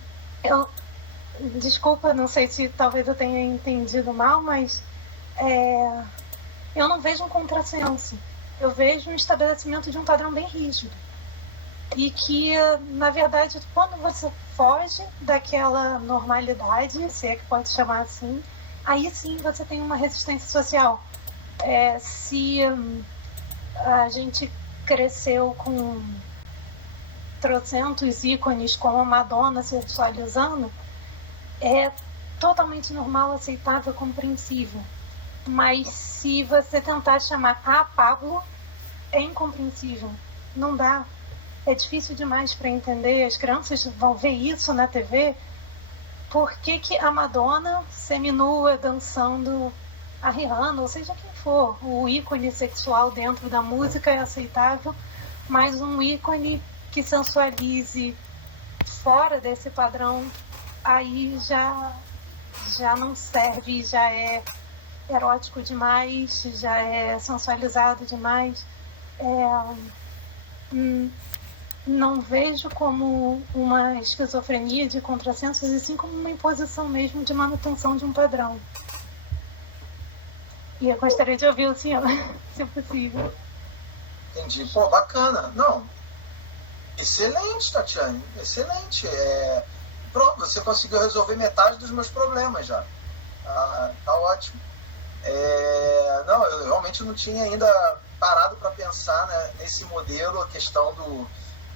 Desculpa, não sei se talvez eu tenha entendido mal, mas eu não vejo um contrassenso. Eu vejo um estabelecimento de um padrão bem rígido. E que, na verdade, quando você foge daquela normalidade, se é que pode chamar assim, aí sim você tem uma resistência social. Se a gente cresceu com trocentos ícones como a Madonna sexualizando, é totalmente normal, aceitável, compreensível. Mas se você tentar chamar a Pablo, é incompreensível. Não dá. É difícil demais para entender. As crianças vão ver isso na TV. Por que a Madonna seminua dançando a Rihanna, ou seja quem for? O ícone sexual dentro da música é aceitável, mas um ícone que sensualize fora desse padrão, aí já não serve, já é erótico demais, já é sensualizado demais. Não vejo como uma esquizofrenia de contrassensos, e sim como uma imposição mesmo de manutenção de um padrão. E eu gostaria de ouvir o senhor, se possível. Entendi. Pô, bacana. Não. Excelente, Tatiane. Excelente. Pronto, você conseguiu resolver metade dos meus problemas já. Tá ótimo. Não, eu realmente não tinha ainda parado para pensar, né, nesse modelo, a questão do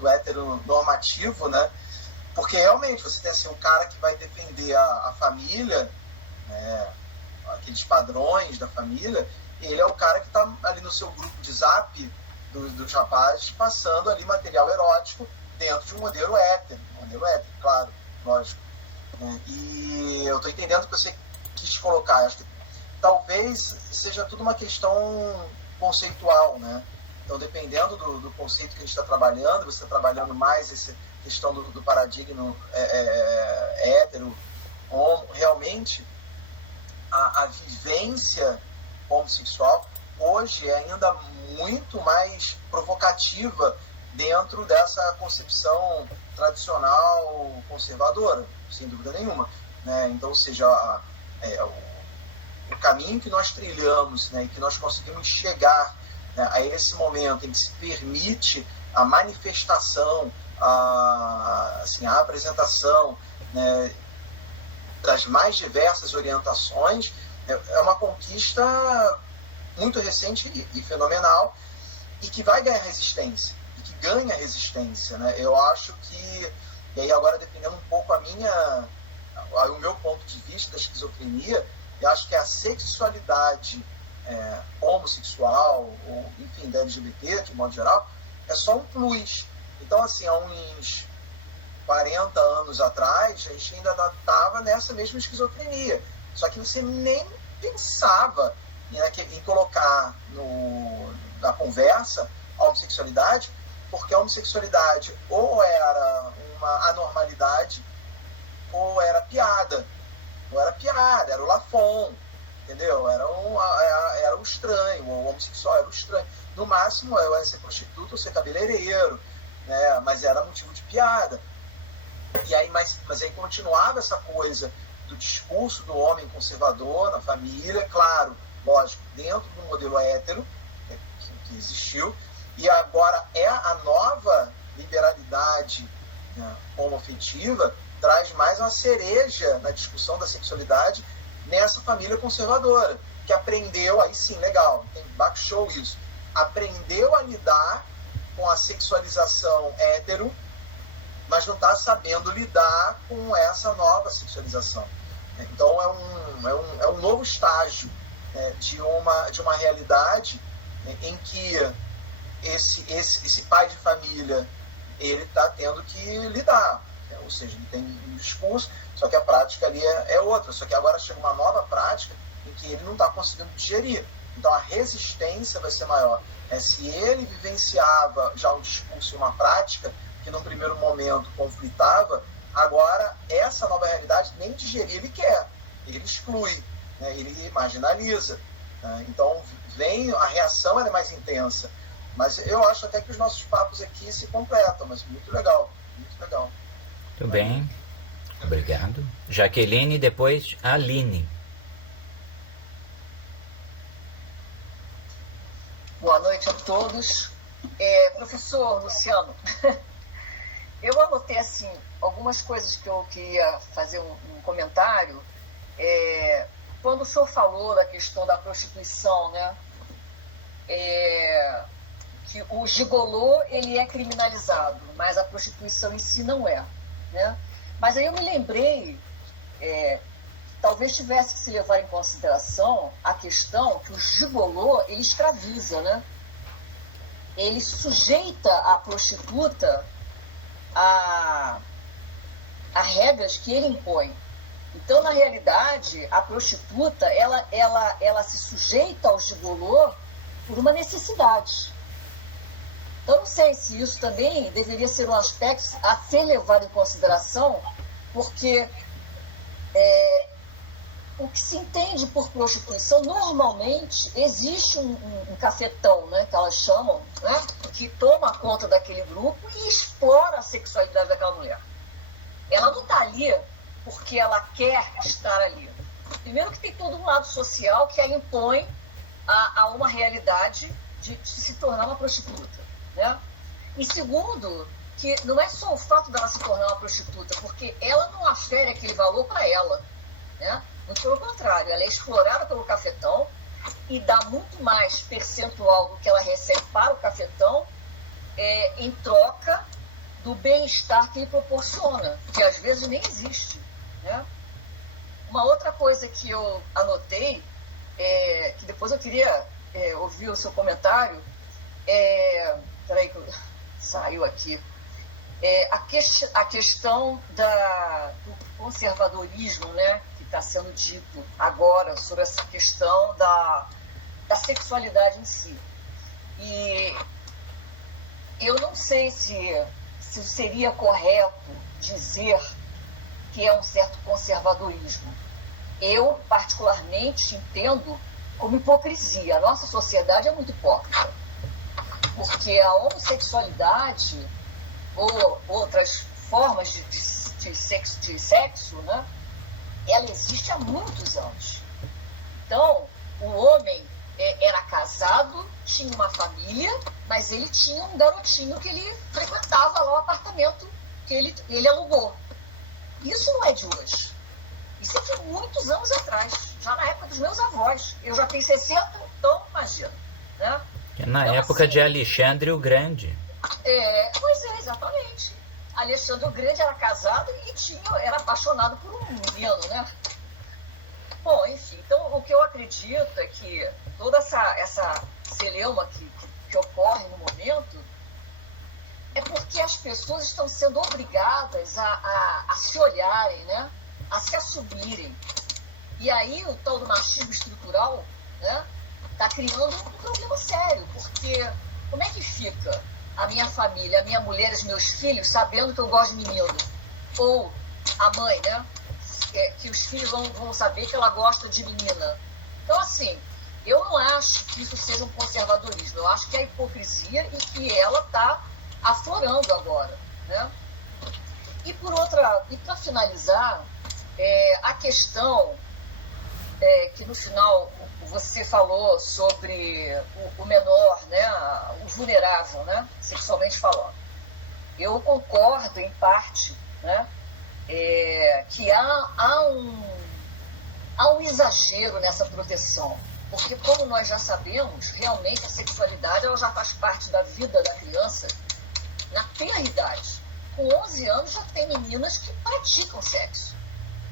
heteronormativo, né? Porque realmente você tem assim, um cara que vai defender a família, né, aqueles padrões da família, e ele é o cara que está ali no seu grupo de zap dos rapazes, passando ali material erótico dentro de um modelo hétero, claro, lógico. E eu estou entendendo o que você quis colocar. Acho que talvez seja tudo uma questão conceitual, né? Então, dependendo do conceito que a gente está trabalhando, você está trabalhando mais essa questão do paradigma hétero, realmente a vivência homossexual hoje é ainda muito mais provocativa dentro dessa concepção tradicional conservadora, sem dúvida nenhuma. né? Então, ou seja, o caminho que nós trilhamos, né, e que nós conseguimos chegar, né, a esse momento em que se permite a manifestação, a apresentação, né, das mais diversas orientações, é uma conquista muito recente e fenomenal, e que vai ganhar resistência, e que ganha resistência, né? Eu acho que, e aí agora defendendo um pouco o meu ponto de vista da esquizofrenia, eu acho que a sexualidade homossexual, ou enfim, da LGBT, de modo geral, é só um plus. Então, assim, há uns 40 anos atrás, a gente ainda estava nessa mesma esquizofrenia. Só que você nem pensava em colocar na conversa a homossexualidade, porque a homossexualidade ou era uma anormalidade, ou era piada. Ou era piada, era o lafon, entendeu? Era o estranho, o homossexual era o estranho. No máximo, eu ia ser prostituta ou ser cabeleireiro, né? Mas era motivo de piada. E aí, mas aí continuava essa coisa do discurso do homem conservador na família, claro, lógico, dentro do modelo hétero que existiu, e agora a nova liberalidade, né, homoafetiva, traz mais uma cereja na discussão da sexualidade nessa família conservadora, que aprendeu, aí sim, legal, tem back show isso, aprendeu a lidar com a sexualização hétero, mas não está sabendo lidar com essa nova sexualização. Então é um novo estágio, né, de uma realidade, né, em que esse pai de família ele está tendo que lidar, né? Ou seja, ele tem um discurso, só que a prática ali é outra, só que agora chega uma nova prática em que ele não está conseguindo digerir. Então a resistência vai ser maior. Se ele vivenciava já um discurso e uma prática que num primeiro momento conflitava, agora essa nova realidade nem digerir ele quer, ele exclui, né? Ele marginaliza, né? Então a reação é mais intensa, mas eu acho até que os nossos papos aqui se completam, mas muito legal, muito legal. Muito bem, obrigado. Jaqueline, depois a Aline. Boa noite a todos. Professor Luciano, eu anotei assim algumas coisas que eu queria fazer um comentário. Quando o senhor falou da questão da prostituição, né? Que o gigolô ele é criminalizado, mas a prostituição em si não é, né? Mas aí eu me lembrei, talvez tivesse que se levar em consideração a questão que o gigolô ele escraviza, né? Ele sujeita a prostituta a regras que ele impõe. Então, na realidade, a prostituta ela se sujeita ao gigolô por uma necessidade. Então, não sei se isso também deveria ser um aspecto a ser levado em consideração, porque o que se entende por prostituição, normalmente, existe um cafetão, né, que elas chamam, né, que toma conta daquele grupo e explora a sexualidade daquela mulher. Ela não está ali porque ela quer estar ali. Primeiro que tem todo um lado social que a impõe a uma realidade de se tornar uma prostituta, né? E segundo, que não é só o fato dela se tornar uma prostituta, porque ela não afere aquele valor para ela, né? Muito pelo contrário, ela é explorada pelo cafetão e dá muito mais percentual do que ela recebe para o cafetão em troca do bem-estar que ele proporciona, que às vezes nem existe, né? Uma outra coisa que eu anotei, que depois eu queria ouvir o seu comentário, peraí que saiu aqui, a questão do conservadorismo, né, que está sendo dito agora sobre essa questão da sexualidade em si. E eu não sei se seria correto dizer que é um certo conservadorismo. Eu, particularmente, entendo como hipocrisia. A nossa sociedade é muito hipócrita. Porque a homossexualidade ou outras formas de sexo, né, ela existe há muitos anos. Então, o homem era casado, tinha uma família, mas ele tinha um garotinho que ele frequentava lá o apartamento que ele alugou. Isso não é de hoje. Isso é de muitos anos atrás, já na época dos meus avós. Eu já tenho 60, então imagina, né? Na então, época assim, de Alexandre o Grande. Pois é, exatamente. Alexandre o Grande era casado e era apaixonado por um menino, né? Bom, enfim, então o que eu acredito é que toda essa celeuma que ocorre no momento é porque as pessoas estão sendo obrigadas a se olharem, né? A se assumirem. E aí o tal do machismo estrutural, né? Está criando um problema sério, porque como é que fica a minha família, a minha mulher, os meus filhos, sabendo que eu gosto de menino? Ou a mãe, né? Que os filhos vão saber que ela gosta de menina. Então, assim, eu não acho que isso seja um conservadorismo. Eu acho que é hipocrisia e que ela está aflorando agora, né? E para finalizar, a questão que no final você falou sobre o menor, né, o vulnerável, né, sexualmente falando. Eu concordo em parte, né, que há um exagero nessa proteção, porque como nós já sabemos, realmente a sexualidade ela já faz parte da vida da criança na tenra idade. Com 11 anos já tem meninas que praticam sexo.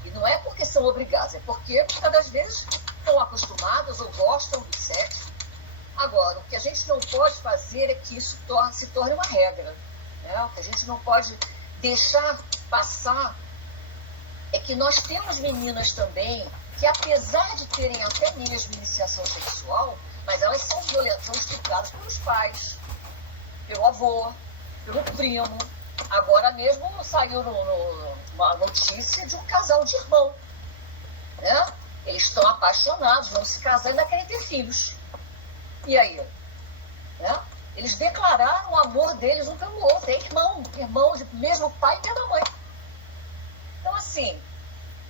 E não é porque são obrigadas, é porque muitas das vezes estão acostumadas ou gostam do sexo. Agora, o que a gente não pode fazer é que isso se torne uma regra, né? O que a gente não pode deixar passar é que nós temos meninas também que, apesar de terem até mesmo iniciação sexual, mas elas são estupradas pelos pelo avô, pelo primo. Agora mesmo saiu uma notícia de um casal de irmão, né? Eles estão apaixonados, vão se casar e ainda querem ter filhos. E aí? Né? Eles declararam o amor deles um pelo outro. É irmão de mesmo pai e mesma mãe. Então, assim,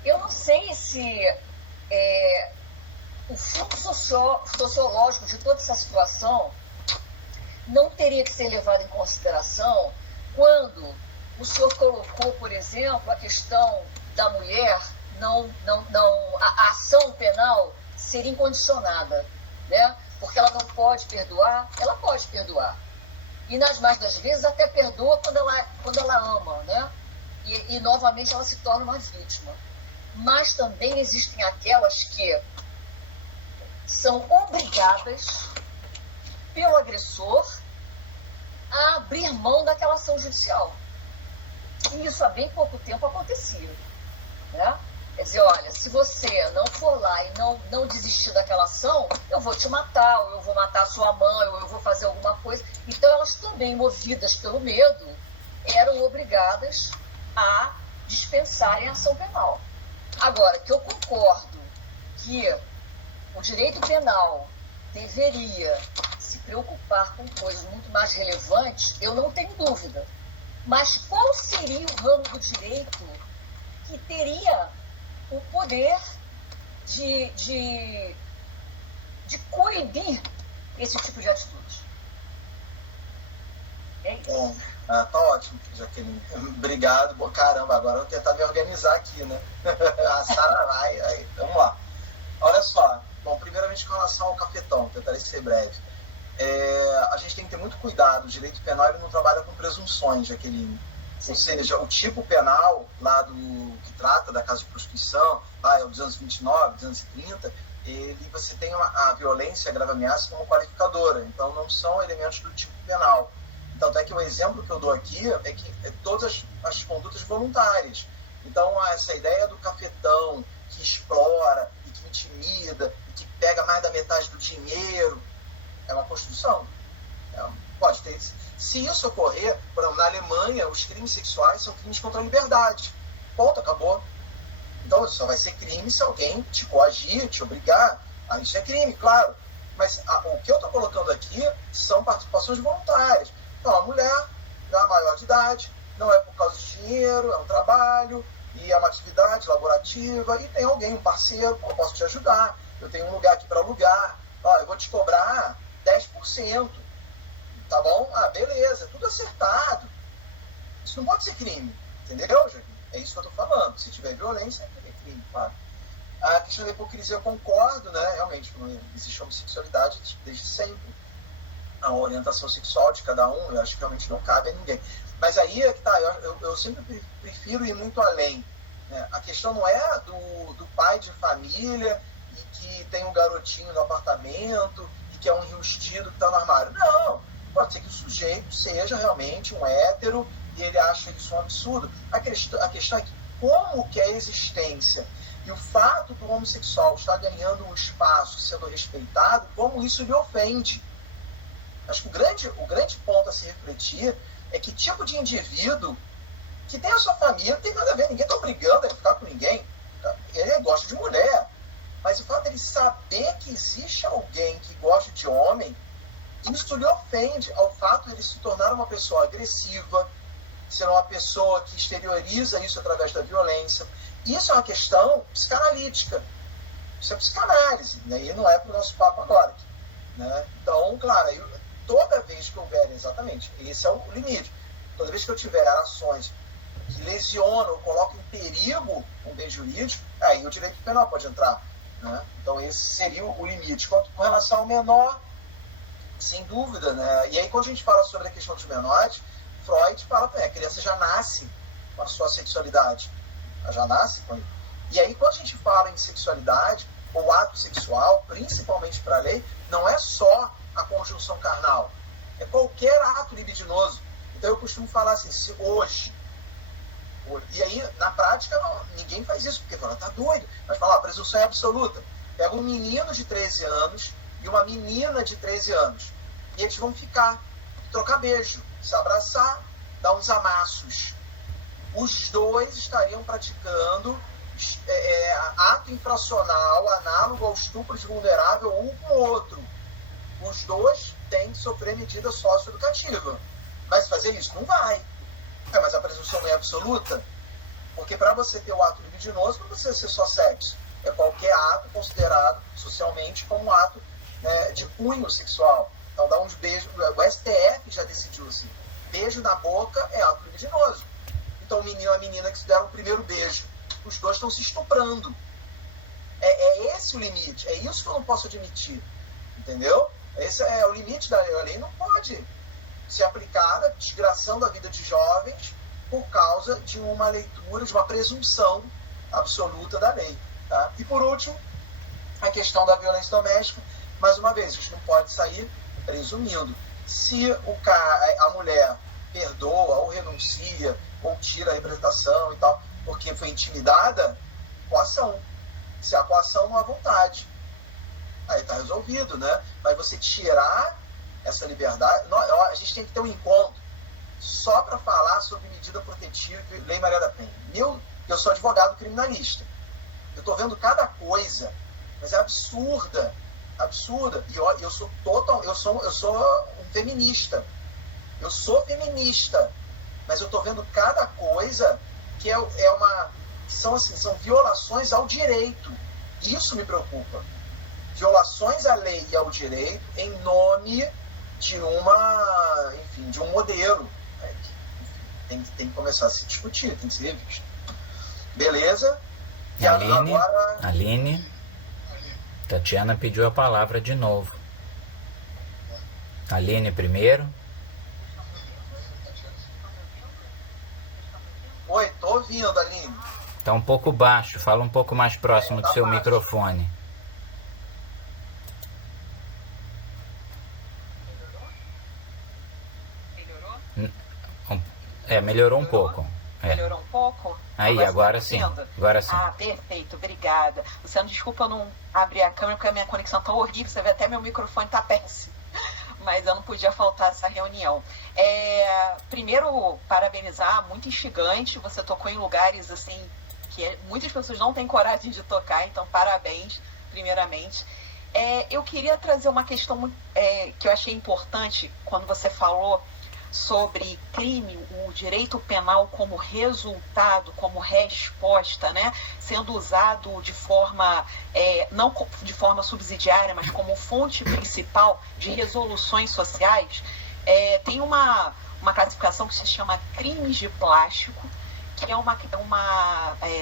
eu não sei se o fundo sociológico de toda essa situação não teria que ser levado em consideração quando o senhor colocou, por exemplo, a questão da mulher, a ação penal ser incondicionada, né? Porque ela não pode perdoar, ela pode perdoar. E nas mais das vezes até perdoa quando ela ama, né? E novamente ela se torna uma vítima. Mas também existem aquelas que são obrigadas pelo agressor a abrir mão daquela ação judicial. E isso há bem pouco tempo acontecia, né? Quer dizer, olha, se você não for lá e não desistir daquela ação, eu vou te matar, ou eu vou matar a sua mãe, ou eu vou fazer alguma coisa. Então elas também, movidas pelo medo, eram obrigadas a dispensarem a ação penal. Agora, que eu concordo que o direito penal deveria se preocupar com coisas muito mais relevantes, eu não tenho dúvida. Mas qual seria o ramo do direito que teria o poder de coibir esse tipo de atitude? É isso. Bom, tá ótimo, Jaqueline. Obrigado. Bom, caramba, agora eu vou tentar me organizar aqui, né? A Sara vai. Vamos lá. Olha só. Bom, primeiramente com relação ao cafetão, tentarei ser breve. A gente tem que ter muito cuidado. O direito penal ele não trabalha com presunções, Jaqueline. Ou seja, o tipo penal lá que trata da casa de prostituição, lá é o 229, 230, você tem a violência e a grave ameaça como qualificadora. Então, não são elementos do tipo penal. Então, até que o exemplo que eu dou aqui é que todas as condutas voluntárias. Então, essa ideia do cafetão que explora e que intimida e que pega mais da metade do dinheiro é uma prostituição. Pode ter. Se isso ocorrer, por exemplo, na Alemanha, os crimes sexuais são crimes contra a liberdade. Ponto, acabou. Então, só vai ser crime se alguém te coagir, te obrigar. Isso é crime, claro. Mas o que eu estou colocando aqui são participações voluntárias. Então, a mulher já maior de idade, não é por causa de dinheiro, é um trabalho, e é uma atividade laborativa, e tem alguém, um parceiro, eu posso te ajudar, eu tenho um lugar aqui para alugar, ó, eu vou te cobrar 10%, tá bom? Ah, beleza, tudo acertado. Isso não pode ser crime, entendeu, Jaquim? É isso que eu tô falando. Se tiver violência, é crime, claro. A questão da hipocrisia, eu concordo, né? Realmente, não existe homossexualidade desde sempre. A orientação sexual de cada um, eu acho que realmente não cabe a ninguém. Mas aí é que tá, eu sempre prefiro ir muito além. Né? A questão não é do pai de família e que tem um garotinho no apartamento e que é um enrustido que está no armário. Não, pode ser que o sujeito seja realmente um hétero e ele acha isso um absurdo. A questão é que como que a existência e o fato do homossexual estar ganhando um espaço, sendo respeitado, como isso lhe ofende. Acho que o grande ponto a se refletir é que tipo de indivíduo que tem a sua família, não tem nada a ver, ninguém está obrigando ele a ficar com ninguém. Ele gosta de mulher. Mas o fato dele saber que existe alguém que gosta de homem, isso lhe ofende ao fato de ele se tornar uma pessoa agressiva, ser uma pessoa que exterioriza isso através da violência. Isso é uma questão psicanalítica. Isso é psicanálise, né? E não é para o nosso papo agora. Né? Então, claro, toda vez que houver, exatamente, esse é o limite. Toda vez que eu tiver ações que lesionam ou colocam em perigo um bem jurídico, aí o direito penal pode entrar. Né? Então, esse seria o limite. Com relação ao menor, sem dúvida, né? E aí, quando a gente fala sobre a questão dos menores, Freud fala que a criança já nasce com a sua sexualidade. Ela já nasce com isso. E aí, quando a gente fala em sexualidade, ou ato sexual, principalmente para a lei, não é só a conjunção carnal. É qualquer ato libidinoso. Então, eu costumo falar assim, se hoje... E aí, na prática, ninguém faz isso, porque fala, tá doido. Mas fala, a presunção é absoluta. Pega um menino de 13 anos e uma menina de 13 anos. E eles vão trocar beijo, se abraçar, dar uns amassos. Os dois estariam praticando ato infracional análogo ao estupro de vulnerável um com o outro. Os dois têm que sofrer medida socioeducativa. Mas fazer isso não vai. Mas a presunção não é absoluta? Porque para você ter o ato libidinoso, não precisa ser só sexo. É qualquer ato considerado socialmente como um ato de cunho sexual. Então, dar uns beijos. O STF já decidiu assim: beijo na boca é ato libidinoso. Então, o menino e a menina que se deram o primeiro beijo, os dois estão se estuprando. É esse o limite. É isso que eu não posso admitir. Entendeu? Esse é o limite da lei. A lei não pode ser aplicada, desgraçando a vida de jovens, por causa de uma leitura, de uma presunção absoluta da lei. Tá? E, por último, a questão da violência doméstica. Mais uma vez, a gente não pode sair presumindo. Se a mulher perdoa ou renuncia ou tira a representação e tal, porque foi intimidada, coação. Se a coação não há vontade, aí está resolvido, né? Mas você tirar essa liberdade, a gente tem que ter um encontro só para falar sobre medida protetiva e Lei Maria da Penha. Eu sou advogado criminalista. Eu estou vendo cada coisa, mas é absurda. E eu sou um feminista. Eu sou feminista, mas eu estou vendo cada coisa que são violações ao direito. Isso me preocupa. Violações à lei e ao direito em nome de um modelo. Tem que começar a se discutir, tem que ser revisto. Beleza? E Aline, Tatiana pediu a palavra de novo. Aline primeiro. Oi, tô ouvindo, Aline. Está um pouco baixo, fala um pouco mais próximo do seu microfone. Melhorou um pouco. Melhorou um pouco? Aí, agora sim. Agora sim. Ah, perfeito, obrigada. Luciano, desculpa eu não abrir a câmera porque a minha conexão tá horrível, você vê até meu microfone tá péssimo. Mas eu não podia faltar essa reunião. Primeiro, parabenizar, muito instigante, você tocou em lugares assim que muitas pessoas não têm coragem de tocar, então parabéns, primeiramente. Eu queria trazer uma questão que eu achei importante quando você falou sobre crime, o direito penal como resultado, como resposta, né, sendo usado de forma, não de forma subsidiária, mas como fonte principal de resoluções sociais, tem uma classificação que se chama crimes de plástico, que é uma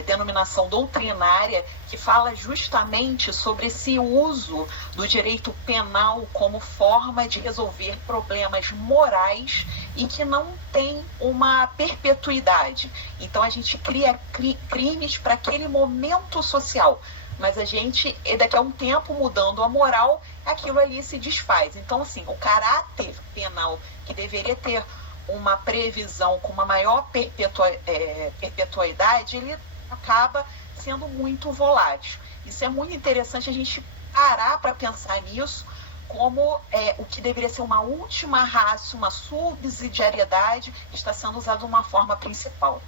denominação doutrinária que fala justamente sobre esse uso do direito penal como forma de resolver problemas morais e que não tem uma perpetuidade. Então a gente cria crimes para aquele momento social, mas a gente, daqui a um tempo, mudando a moral, aquilo ali se desfaz. Então, assim, o caráter penal que deveria ter uma previsão com uma maior perpetuidade, ele acaba sendo muito volátil. Isso é muito interessante a gente parar para pensar nisso como o que deveria ser uma última ratio, uma subsidiariedade, está sendo usado de uma forma principal.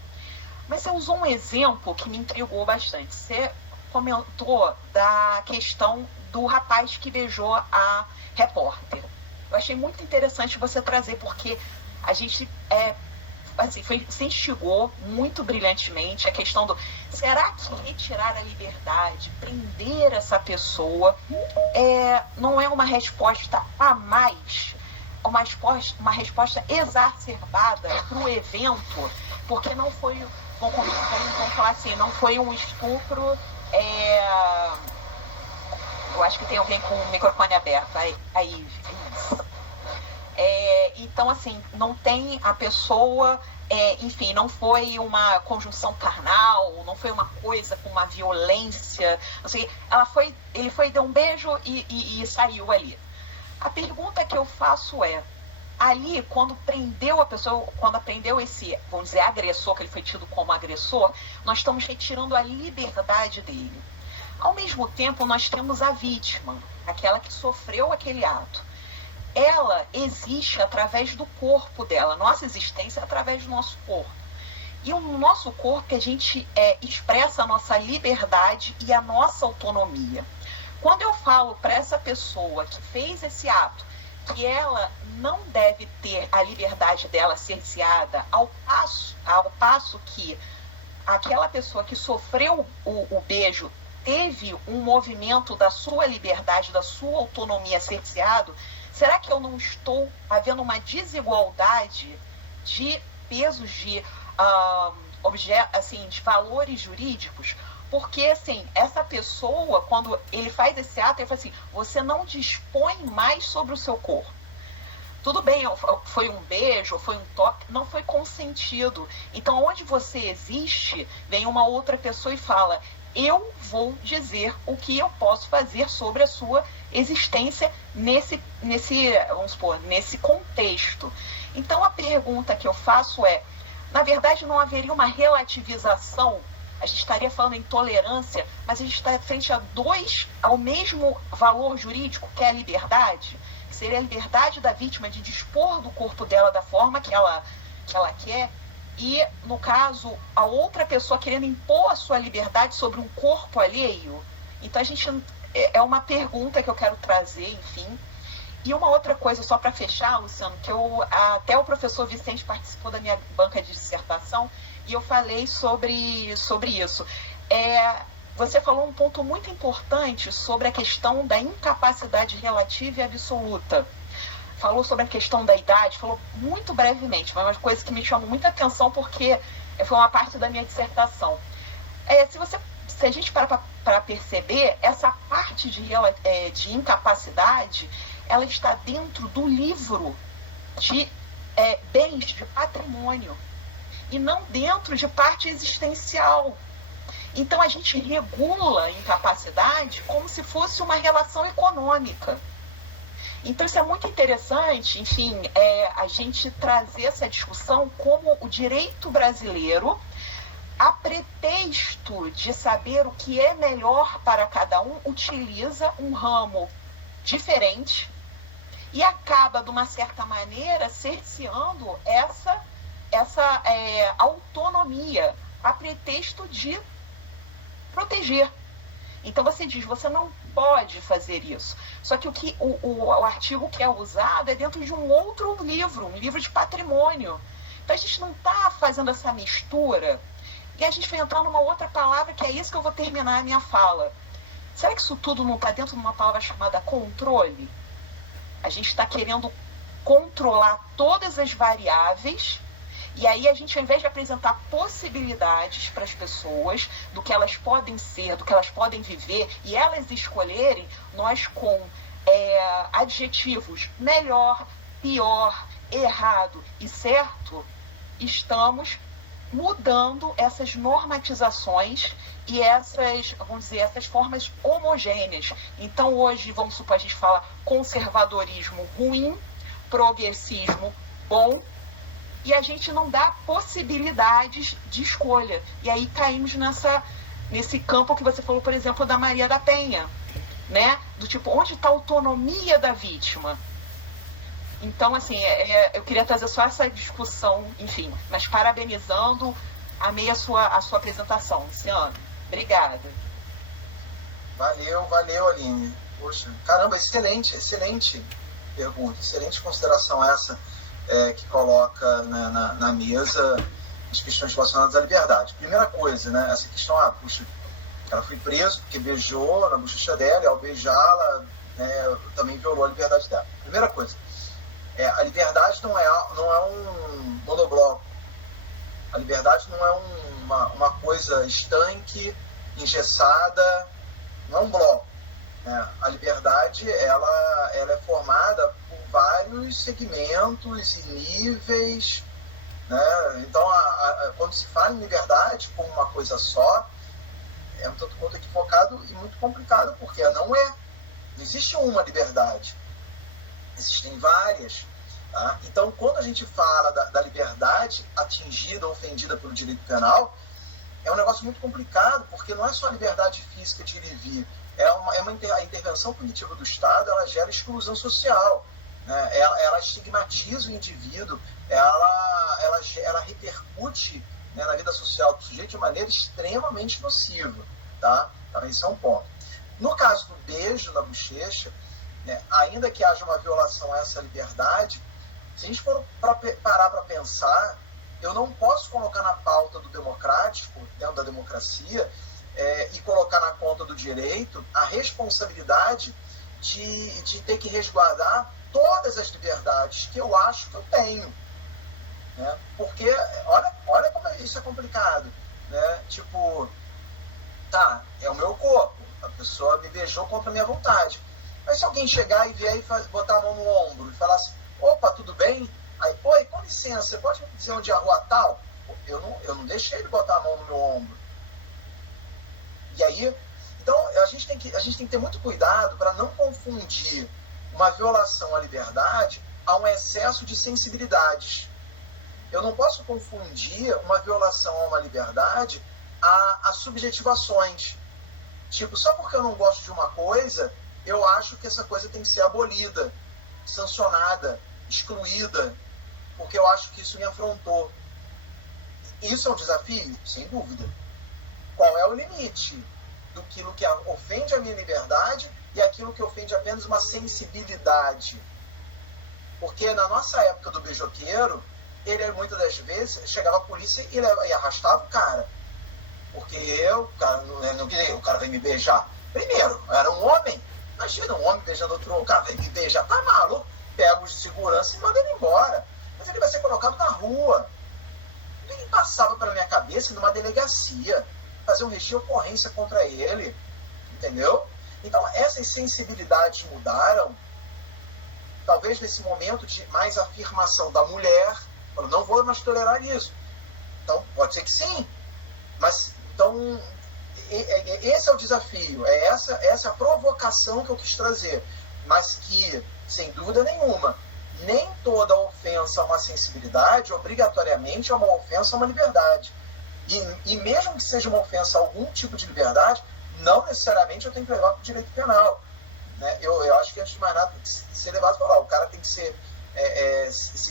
Mas você usou um exemplo que me intrigou bastante. Você comentou da questão do rapaz que beijou a repórter. Eu achei muito interessante você trazer, porque a gente se instigou muito brilhantemente a questão do será que retirar a liberdade, prender essa pessoa, não é uma resposta a mais, uma resposta exacerbada para o evento, porque não foi, vamos falar assim, não foi um estupro, eu acho que tem alguém com o microfone aberto, aí então, assim, não tem a pessoa, enfim, não foi uma conjunção carnal, não foi uma coisa com uma violência, não sei, ele deu um beijo e saiu ali. A pergunta que eu faço ali, quando prendeu a pessoa, quando prendeu esse, vamos dizer, agressor, que ele foi tido como agressor, nós estamos retirando a liberdade dele. Ao mesmo tempo, nós temos a vítima, aquela que sofreu aquele ato. Ela existe através do corpo dela, nossa existência é através do nosso corpo. E o nosso corpo que a gente expressa a nossa liberdade e a nossa autonomia. Quando eu falo para essa pessoa que fez esse ato, que ela não deve ter a liberdade dela cerceada, ao passo que aquela pessoa que sofreu o beijo teve um movimento da sua liberdade, da sua autonomia cerceado, será que eu não estou havendo uma desigualdade de pesos, de de valores jurídicos? Porque, assim, essa pessoa, quando ele faz esse ato, ele fala assim, você não dispõe mais sobre o seu corpo. Tudo bem, foi um beijo, foi um toque, não foi consentido. Então, onde você existe, vem uma outra pessoa e fala, eu vou dizer o que eu posso fazer sobre a sua existência vamos supor, nesse contexto. Então, a pergunta que eu faço na verdade, não haveria uma relativização? A gente estaria falando em tolerância, mas a gente está frente ao mesmo valor jurídico, que é a liberdade, que seria a liberdade da vítima de dispor do corpo dela da forma que ela quer, e, no caso, a outra pessoa querendo impor a sua liberdade sobre um corpo alheio. Então, a gente é uma pergunta que eu quero trazer, enfim. E uma outra coisa, só para fechar, Luciano, que até o professor Vicente participou da minha banca de dissertação e eu falei sobre isso. Você falou um ponto muito importante sobre a questão da incapacidade relativa e absoluta. Falou sobre a questão da idade, falou muito brevemente, mas uma coisa que me chamou muita atenção porque foi uma parte da minha dissertação. Se a gente parar para perceber, essa parte de incapacidade, ela está dentro do livro de bens, de patrimônio, e não dentro de parte existencial. Então, a gente regula a incapacidade como se fosse uma relação econômica. Então, isso é muito interessante, enfim, a gente trazer essa discussão como o direito brasileiro, a pretexto de saber o que é melhor para cada um, utiliza um ramo diferente e acaba, de uma certa maneira, cerceando essa autonomia, a pretexto de proteger. Então, você diz, você não pode fazer isso. Só que o artigo que é usado é dentro de um outro livro, um livro de patrimônio. Então a gente não está fazendo essa mistura. E a gente vai entrar numa outra palavra, que é isso que eu vou terminar a minha fala. Será que isso tudo não está dentro de uma palavra chamada controle? A gente está querendo controlar todas as variáveis, e aí a gente, ao invés de apresentar possibilidades para as pessoas do que elas podem ser, do que elas podem viver, e elas escolherem, nós com adjetivos melhor, pior, errado e certo, estamos mudando essas normatizações e essas, vamos dizer, essas formas homogêneas. Então hoje, vamos supor, a gente fala conservadorismo ruim, progressismo bom, e a gente não dá possibilidades de escolha. E aí caímos nesse campo que você falou, por exemplo, da Maria da Penha, né? Do tipo, onde está a autonomia da vítima? Então, assim, eu queria trazer só essa discussão, enfim, mas parabenizando, amei a sua apresentação, Luciano. Obrigada. Valeu, Aline. Poxa, caramba, excelente pergunta, excelente consideração essa que coloca na mesa as questões relacionadas à liberdade. Primeira coisa, né, essa questão, puxa, o cara foi preso porque beijou na bochecha dela, e ao beijá-la, né, também violou a liberdade dela. Primeira coisa, a liberdade não é um monobloco. A liberdade não é uma coisa estanque, engessada, não é um bloco. A liberdade ela é formada por vários segmentos e níveis, né? Então, quando se fala em liberdade como uma coisa só, é um tanto quanto equivocado e muito complicado, porque não existe uma liberdade, existem várias. Tá? Então, quando a gente fala da liberdade atingida ou ofendida pelo direito penal, é um negócio muito complicado, porque não é só a liberdade física de ir e vir, a intervenção punitiva do Estado, ela gera exclusão social, né? Ela estigmatiza o indivíduo, ela repercute, né, na vida social do sujeito de maneira extremamente nociva, tá? Então, esse é um ponto. No caso do beijo na bochecha, né, ainda que haja uma violação a essa liberdade, se a gente for parar para pensar, eu não posso colocar na pauta do democrático, dentro da democracia, e colocar na conta do direito a responsabilidade de ter que resguardar todas as liberdades que eu acho que eu tenho. Né? Porque, olha como isso é complicado. Né? Tipo, tá, é o meu corpo, a pessoa me beijou contra a minha vontade. Mas se alguém chegar e vier e botar a mão no ombro e falar assim, opa, tudo bem? Aí, oi, com licença, você pode me dizer onde é a rua tal? Eu não deixei ele botar a mão no meu ombro. E aí, então, a gente tem que ter muito cuidado para não confundir uma violação à liberdade a um excesso de sensibilidades. Eu não posso confundir uma violação a uma liberdade a subjetivações. Tipo, só porque eu não gosto de uma coisa, eu acho que essa coisa tem que ser abolida, sancionada, excluída, porque eu acho que isso me afrontou. Isso é um desafio? Sem dúvida. Qual é o limite do que ofende a minha liberdade e aquilo que ofende apenas uma sensibilidade? Porque na nossa época do beijoqueiro, ele muitas das vezes chegava a polícia e arrastava o cara. Porque o cara vai me beijar. Primeiro, eu era um homem. Imagina um homem beijando outro, o cara vai me beijar. Tá maluco? Pega os de segurança e manda ele embora. Mas ele vai ser colocado na rua. Nem passava pela minha cabeça numa delegacia fazer um registro de ocorrência contra ele, entendeu? Então, essas sensibilidades mudaram, talvez nesse momento de mais afirmação da mulher, falando, não vou mais tolerar isso. Então, pode ser que sim, mas, então, esse é o desafio, essa é a provocação que eu quis trazer, mas que, sem dúvida nenhuma, nem toda ofensa a uma sensibilidade, obrigatoriamente, é uma ofensa a uma liberdade. E mesmo que seja uma ofensa a algum tipo de liberdade, não necessariamente eu tenho que levar para o direito penal. Né? Eu acho que, antes de mais nada, tem que ser levado para lá. O cara tem que ser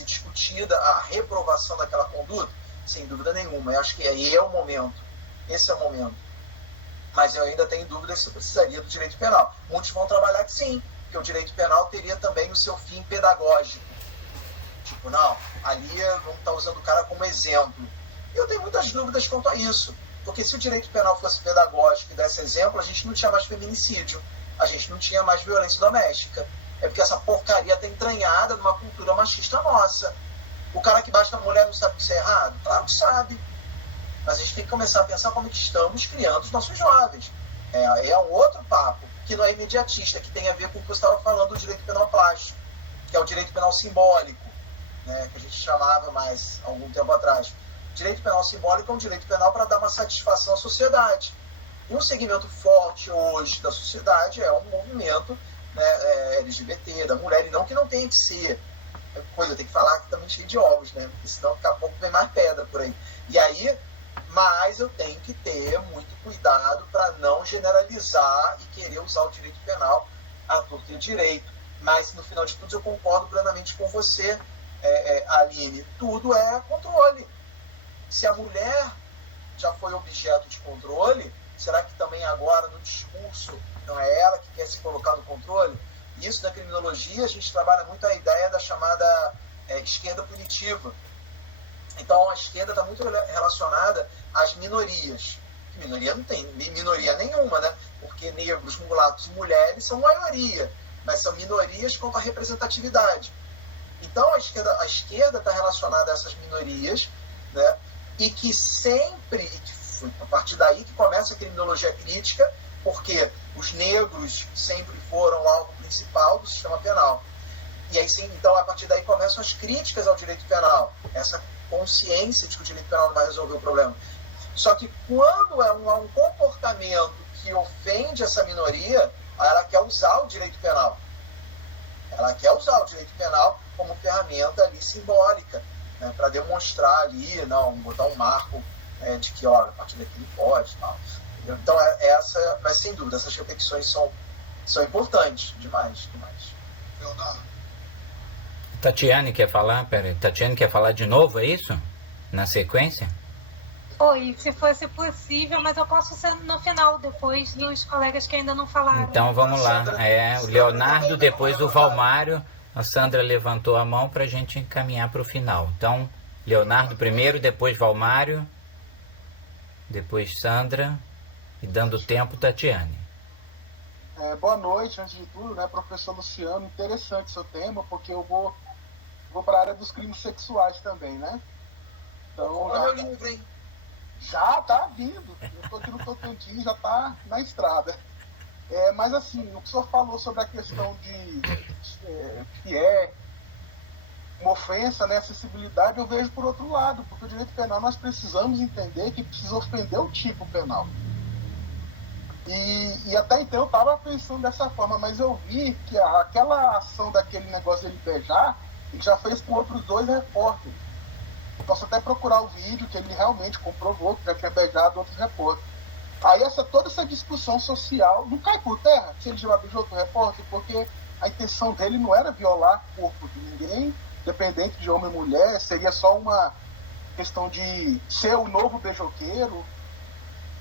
discutida a reprovação daquela conduta, sem dúvida nenhuma. Eu acho que aí é o momento. Esse é o momento. Mas eu ainda tenho dúvidas se precisaria do direito penal. Muitos vão trabalhar que sim, que o direito penal teria também o seu fim pedagógico. Tipo, não, ali vamos estar usando o cara como exemplo. Eu tenho muitas dúvidas quanto a isso. Porque se o direito penal fosse pedagógico e desse exemplo, a gente não tinha mais feminicídio, a gente não tinha mais violência doméstica. É porque essa porcaria está entranhada numa cultura machista nossa. O cara que bate na mulher não sabe que isso é errado? Claro que sabe. Mas a gente tem que começar a pensar como que estamos criando os nossos jovens. É um outro papo, que não é imediatista, que tem a ver com o que você estava falando do direito penal plástico, que é o direito penal simbólico, né, que a gente chamava mais há algum tempo atrás. Direito penal simbólico é um direito penal para dar uma satisfação à sociedade. E um segmento forte hoje da sociedade é um movimento, né, LGBT, da mulher, e não que não tenha que ser. Coisa, eu tenho que falar que também cheio de ovos, né? Porque senão daqui a pouco vem mais pedra por aí. E aí, mas eu tenho que ter muito cuidado para não generalizar e querer usar o direito penal à torta e direito. Mas, no final de tudo, eu concordo plenamente com você, Aline. Tudo é controle. Se a mulher já foi objeto de controle, será que também agora, no discurso, não é ela que quer se colocar no controle? Isso, na criminologia, a gente trabalha muito a ideia da chamada esquerda punitiva. Então, a esquerda está muito relacionada às minorias. Minoria não tem minoria nenhuma, né? Porque negros, mulatos e mulheres são maioria, mas são minorias quanto à representatividade. Então, a esquerda está relacionada a essas minorias, né? E que sempre, e que foi a partir daí que começa a criminologia crítica, porque os negros sempre foram o alvo principal do sistema penal. E aí sim, então a partir daí começam as críticas ao direito penal, essa consciência de que o direito penal não vai resolver o problema. Só que quando há um comportamento que ofende essa minoria, ela quer usar o direito penal. Ela quer usar o direito penal como ferramenta ali simbólica, né, para demonstrar ali, não, botar um marco de que, olha, a partir daqui ele pode, tal. Então, mas sem dúvida, essas reflexões são importantes demais. Leonardo. Tatiane quer falar? Peraí, Tatiane quer falar de novo, é isso? Na sequência? Oi, se fosse possível, mas eu posso ser no final, depois dos colegas que ainda não falaram. Então vamos lá. O Leonardo, depois o Valmário. A Sandra levantou a mão para a gente encaminhar para o final. Então, Leonardo primeiro, depois Valmário, depois Sandra e dando tempo, Tatiane. Boa noite, antes de tudo, né, professor Luciano, interessante seu tema, porque eu vou para a área dos crimes sexuais também, né? Então, meu livro, hein? Já tá vindo, eu estou aqui no Tocantins, já está na estrada. Mas assim, o que o senhor falou sobre a questão de que é uma ofensa, né, acessibilidade, eu vejo por outro lado, porque o direito penal nós precisamos entender que precisa ofender o tipo penal. E até então eu estava pensando dessa forma, mas eu vi que aquela ação daquele negócio dele beijar, ele já fez com outros 2 repórteres. Posso até procurar o vídeo que ele realmente comprovou que já tinha beijado outros repórteres. Aí toda essa discussão social não cai por terra se ele já beijou outro repórter, porque a intenção dele não era violar o corpo de ninguém, independente de homem ou mulher, seria só uma questão de ser o novo beijoqueiro,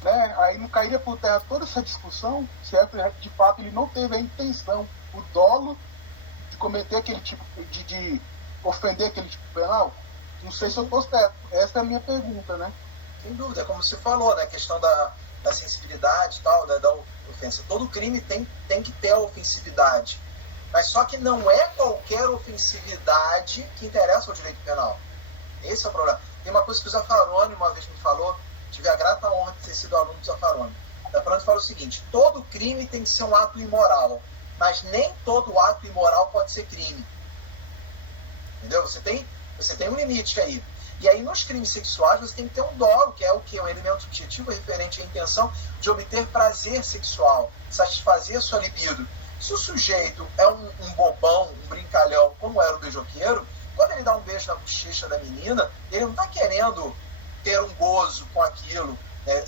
né? Aí não cairia por terra toda essa discussão, certo? De fato ele não teve a intenção, o dolo de cometer aquele tipo de ofender aquele tipo penal. Não sei se eu estou certo, essa é a minha pergunta, né? Sem dúvida, como você falou, né? A questão da sensibilidade e tal, da ofensa. Todo crime tem que ter a ofensividade. Mas só que não é qualquer ofensividade que interessa ao direito penal. Esse é o problema. Tem uma coisa que o Zaffaroni uma vez me falou, tive a grata honra de ter sido aluno do Zaffaroni. O Zaffaroni falou o seguinte: todo crime tem que ser um ato imoral, mas nem todo ato imoral pode ser crime. Entendeu? Você tem um limite aí. E aí, nos crimes sexuais, você tem que ter um dolo, que é o quê? Um elemento subjetivo referente à intenção de obter prazer sexual, satisfazer a sua libido. Se o sujeito é um bobão, um brincalhão, como era o beijoqueiro, quando ele dá um beijo na bochecha da menina, ele não está querendo ter um gozo com aquilo,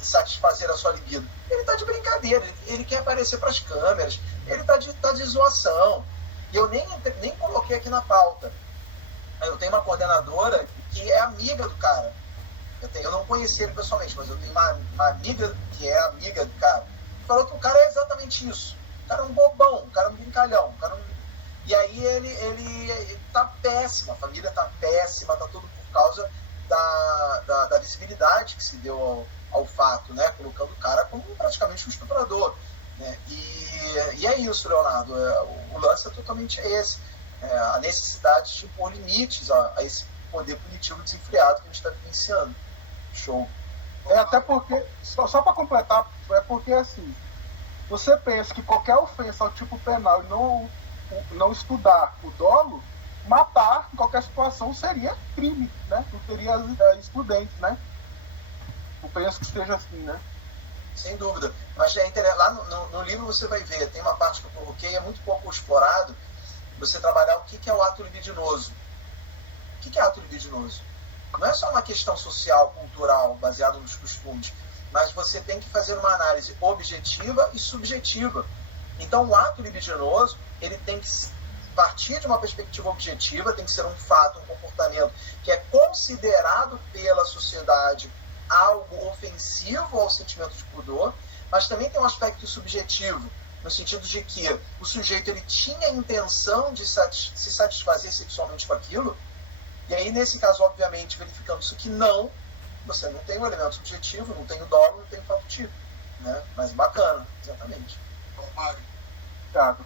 satisfazer a sua libido. Ele está de brincadeira, ele quer aparecer para as câmeras, ele está de zoação. E eu nem coloquei aqui na pauta. Eu tenho uma coordenadora que é amiga do cara. Eu não conheci ele pessoalmente, mas eu tenho uma amiga que é amiga do cara. falou que o cara é exatamente isso. O cara é um bobão, o cara é um brincalhão, E aí ele tá péssimo, a família tá péssima, tá tudo por causa da visibilidade que se deu ao fato, né? Colocando o cara como praticamente um estuprador. Né? E é isso, Leonardo. O lance é totalmente esse. A necessidade de impor limites a esse poder punitivo desenfreado que a gente está vivenciando. Show. Até porque, só para completar, é porque assim, você pensa que qualquer ofensa ao tipo penal e não estudar o dolo, matar em qualquer situação seria crime, né? Não teria excludentes, né? Eu penso que seja assim, né? Sem dúvida. Mas lá no livro você vai ver, tem uma parte que eu coloquei, é muito pouco explorado, você trabalhar o que é o ato libidinoso. O que é ato libidinoso? Não é só uma questão social, cultural, baseada nos costumes, mas você tem que fazer uma análise objetiva e subjetiva. Então, o ato libidinoso, ele tem que partir de uma perspectiva objetiva, tem que ser um fato, um comportamento que é considerado pela sociedade algo ofensivo ao sentimento de pudor, mas também tem um aspecto subjetivo, no sentido de que o sujeito ele tinha a intenção de se satisfazer sexualmente com aquilo, e aí, nesse caso, obviamente, verificando isso que não, você não tem o elemento subjetivo, não tem o dolo, não tem o fato típico, né? Mas bacana, exatamente. Thiago.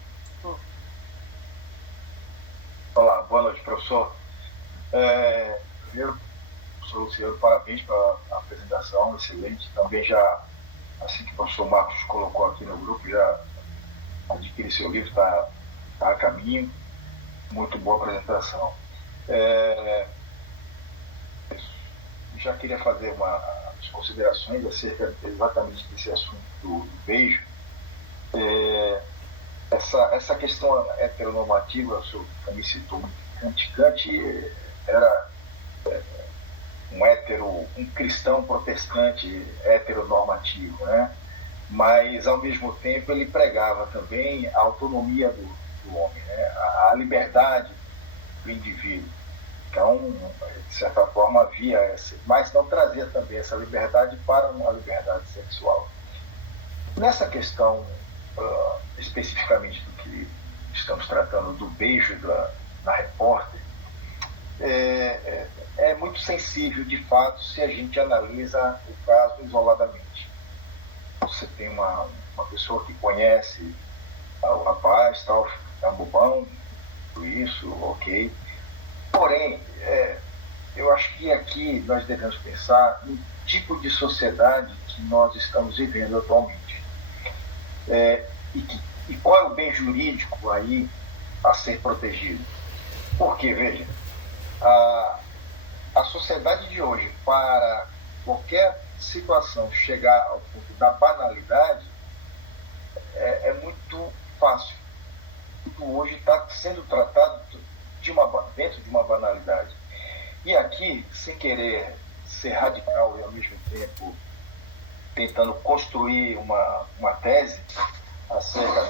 Olá, boa noite, professor. Primeiro, professor Luciano, parabéns pela apresentação, excelente. Também já, assim que o professor Marcos colocou aqui no grupo, já adquiri seu livro, está a caminho. Muito boa apresentação. Já queria fazer umas considerações acerca exatamente desse assunto do beijo. Essa questão heteronormativa, o senhor também citou Kant. Kant era um cristão protestante heteronormativo, né? Mas, ao mesmo tempo, ele pregava também a autonomia do homem, né? A liberdade do indivíduo. Então, de certa forma, havia mas não trazia também essa liberdade para uma liberdade sexual. Nessa questão, especificamente do que estamos tratando do beijo da repórter, é muito sensível, de fato, se a gente analisa o caso isoladamente. Você tem uma pessoa que conhece o rapaz, tal, é um bobão, tudo isso, ok. Porém, eu acho que aqui nós devemos pensar no tipo de sociedade que nós estamos vivendo atualmente. E qual é o bem jurídico aí a ser protegido? Porque, veja, a sociedade de hoje, para qualquer situação chegar ao ponto da banalidade, é muito fácil. Tudo hoje está sendo tratado dentro de uma banalidade. E aqui, sem querer ser radical e ao mesmo tempo tentando construir uma tese acerca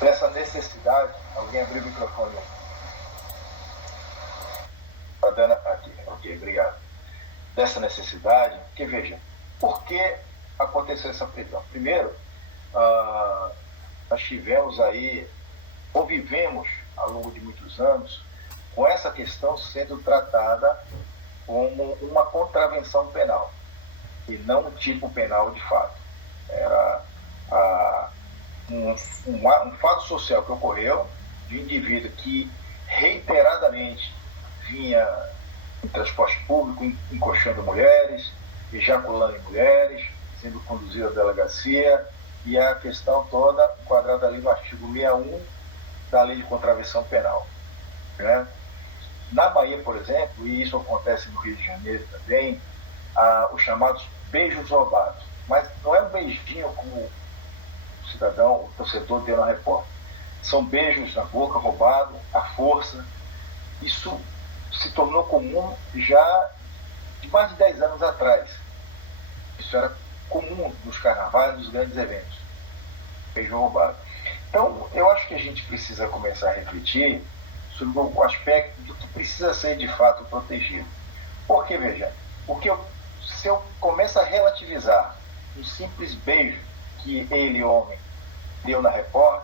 dessa necessidade. Alguém abriu o microfone? A Dana aqui. Ok, obrigado. Dessa necessidade, porque veja, por que aconteceu essa prisão? Primeiro, nós tivemos aí, ou vivemos ao longo de muitos anos, com essa questão sendo tratada como uma contravenção penal, e não um tipo penal de fato. Era um fato social que ocorreu de um indivíduo que reiteradamente vinha em transporte público, encoxando mulheres, ejaculando em mulheres, sendo conduzido à delegacia, e a questão toda enquadrada ali no artigo 61 da Lei de Contravenção Penal, né? Na Bahia, por exemplo, e isso acontece no Rio de Janeiro também, os chamados beijos roubados. Mas não é um beijinho como o cidadão, o torcedor deu na repórter. São beijos na boca, roubado, à força. Isso se tornou comum já de mais de 10 anos atrás. Isso era comum nos carnavais, nos grandes eventos. Beijo roubado. Então, eu acho que a gente precisa começar a refletir sobre o aspecto do que precisa ser de fato protegido. Porque, veja, se eu começo a relativizar um simples beijo que ele, homem, deu na Record,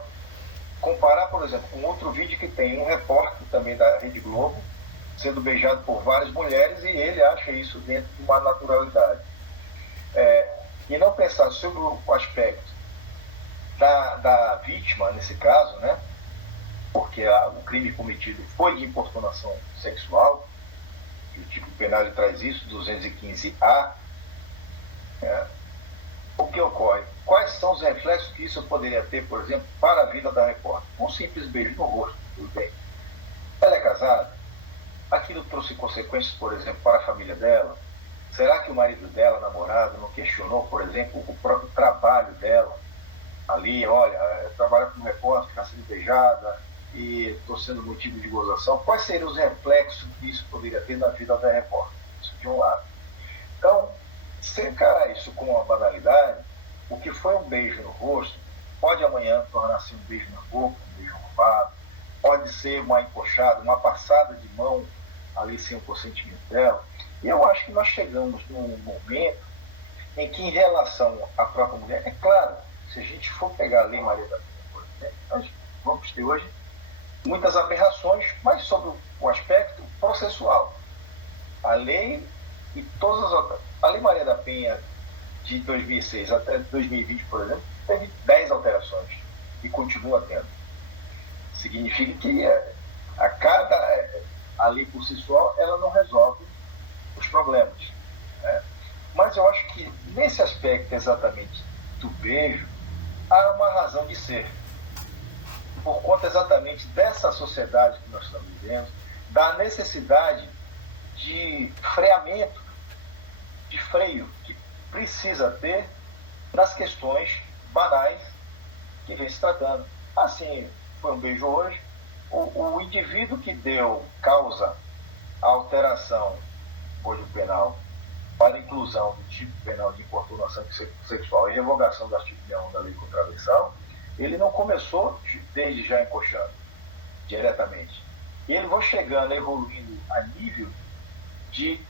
comparar, por exemplo, com outro vídeo que tem um repórter também da Rede Globo sendo beijado por várias mulheres e ele acha isso dentro de uma naturalidade. E não pensar sobre o aspecto da vítima, nesse caso, né? Porque o crime cometido foi de importunação sexual, e o tipo penal ele traz isso, 215A. O que ocorre? Quais são os reflexos que isso poderia ter, por exemplo, para a vida da repórter? Um simples beijo no rosto, tudo bem. Ela é casada? Aquilo trouxe consequências, por exemplo, para a família dela? Será que o marido dela, namorado, não questionou, por exemplo, o próprio trabalho dela? Ali, olha, trabalha como repórter, está sendo beijada e estou sendo motivo de gozação. Quais seriam os reflexos que isso poderia ter na vida da repórter? Isso de um lado. Então, se encarar isso como uma banalidade, o que foi um beijo no rosto pode amanhã tornar-se um beijo na boca, um beijo roubado, pode ser uma encoxada, uma passada de mão ali sem o consentimento dela. E eu acho que nós chegamos num momento em que, em relação à própria mulher, é claro, se a gente for pegar a Lei Maria da Penha, por exemplo, nós vamos ter hoje muitas aberrações, mas sobre o aspecto processual. A lei e todas as outras. A Lei Maria da Penha de 2006 até 2020, por exemplo, teve 10 alterações e continua tendo. Significa que a lei por si só, ela não resolve os problemas. Né? Mas eu acho que nesse aspecto exatamente do beijo, há uma razão de ser. Por conta exatamente dessa sociedade que nós estamos vivendo, da necessidade de freamento, de freio, que precisa ter nas questões banais que vem se tratando. Assim, foi um beijo hoje, o indivíduo que deu causa à alteração do Código Penal para a inclusão do tipo penal de importunação sexual e revogação do artigo 1 da Lei contra a Agressão, ele não começou desde já encoxando diretamente. Ele vai chegando, evoluindo a nível de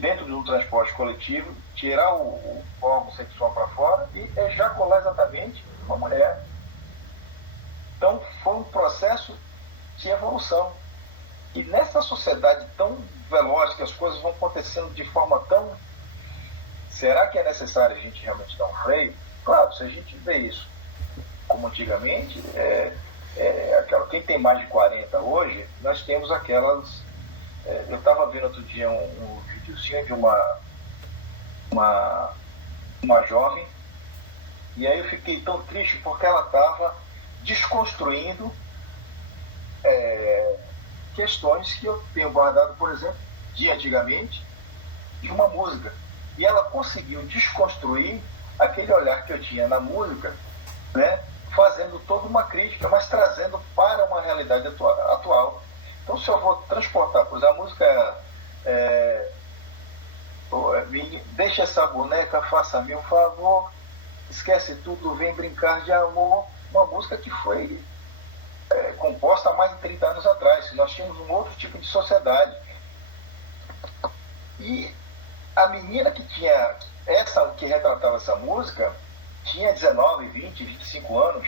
dentro de um transporte coletivo, tirar o órgão sexual para fora e ejacular exatamente uma mulher. Então, foi um processo de evolução. E nessa sociedade tão veloz, que as coisas vão acontecendo de forma tão... Será que é necessário a gente realmente dar um freio? Claro, se a gente vê isso como antigamente, quem tem mais de 40 hoje, nós temos aquelas... eu estava vendo outro dia um videozinho de uma jovem, e aí eu fiquei tão triste porque ela estava desconstruindo questões que eu tenho guardado, por exemplo, de antigamente, de uma música. E ela conseguiu desconstruir aquele olhar que eu tinha na música, né, fazendo toda uma crítica, mas trazendo para uma realidade atual. Então, se eu vou transportar, por exemplo, a música deixa essa boneca, faça-me um favor, esquece tudo, vem brincar de amor, uma música que foi composta há mais de 30 anos atrás. Nós tínhamos um outro tipo de sociedade. E a menina que retratava essa música tinha 19, 20, 25 anos,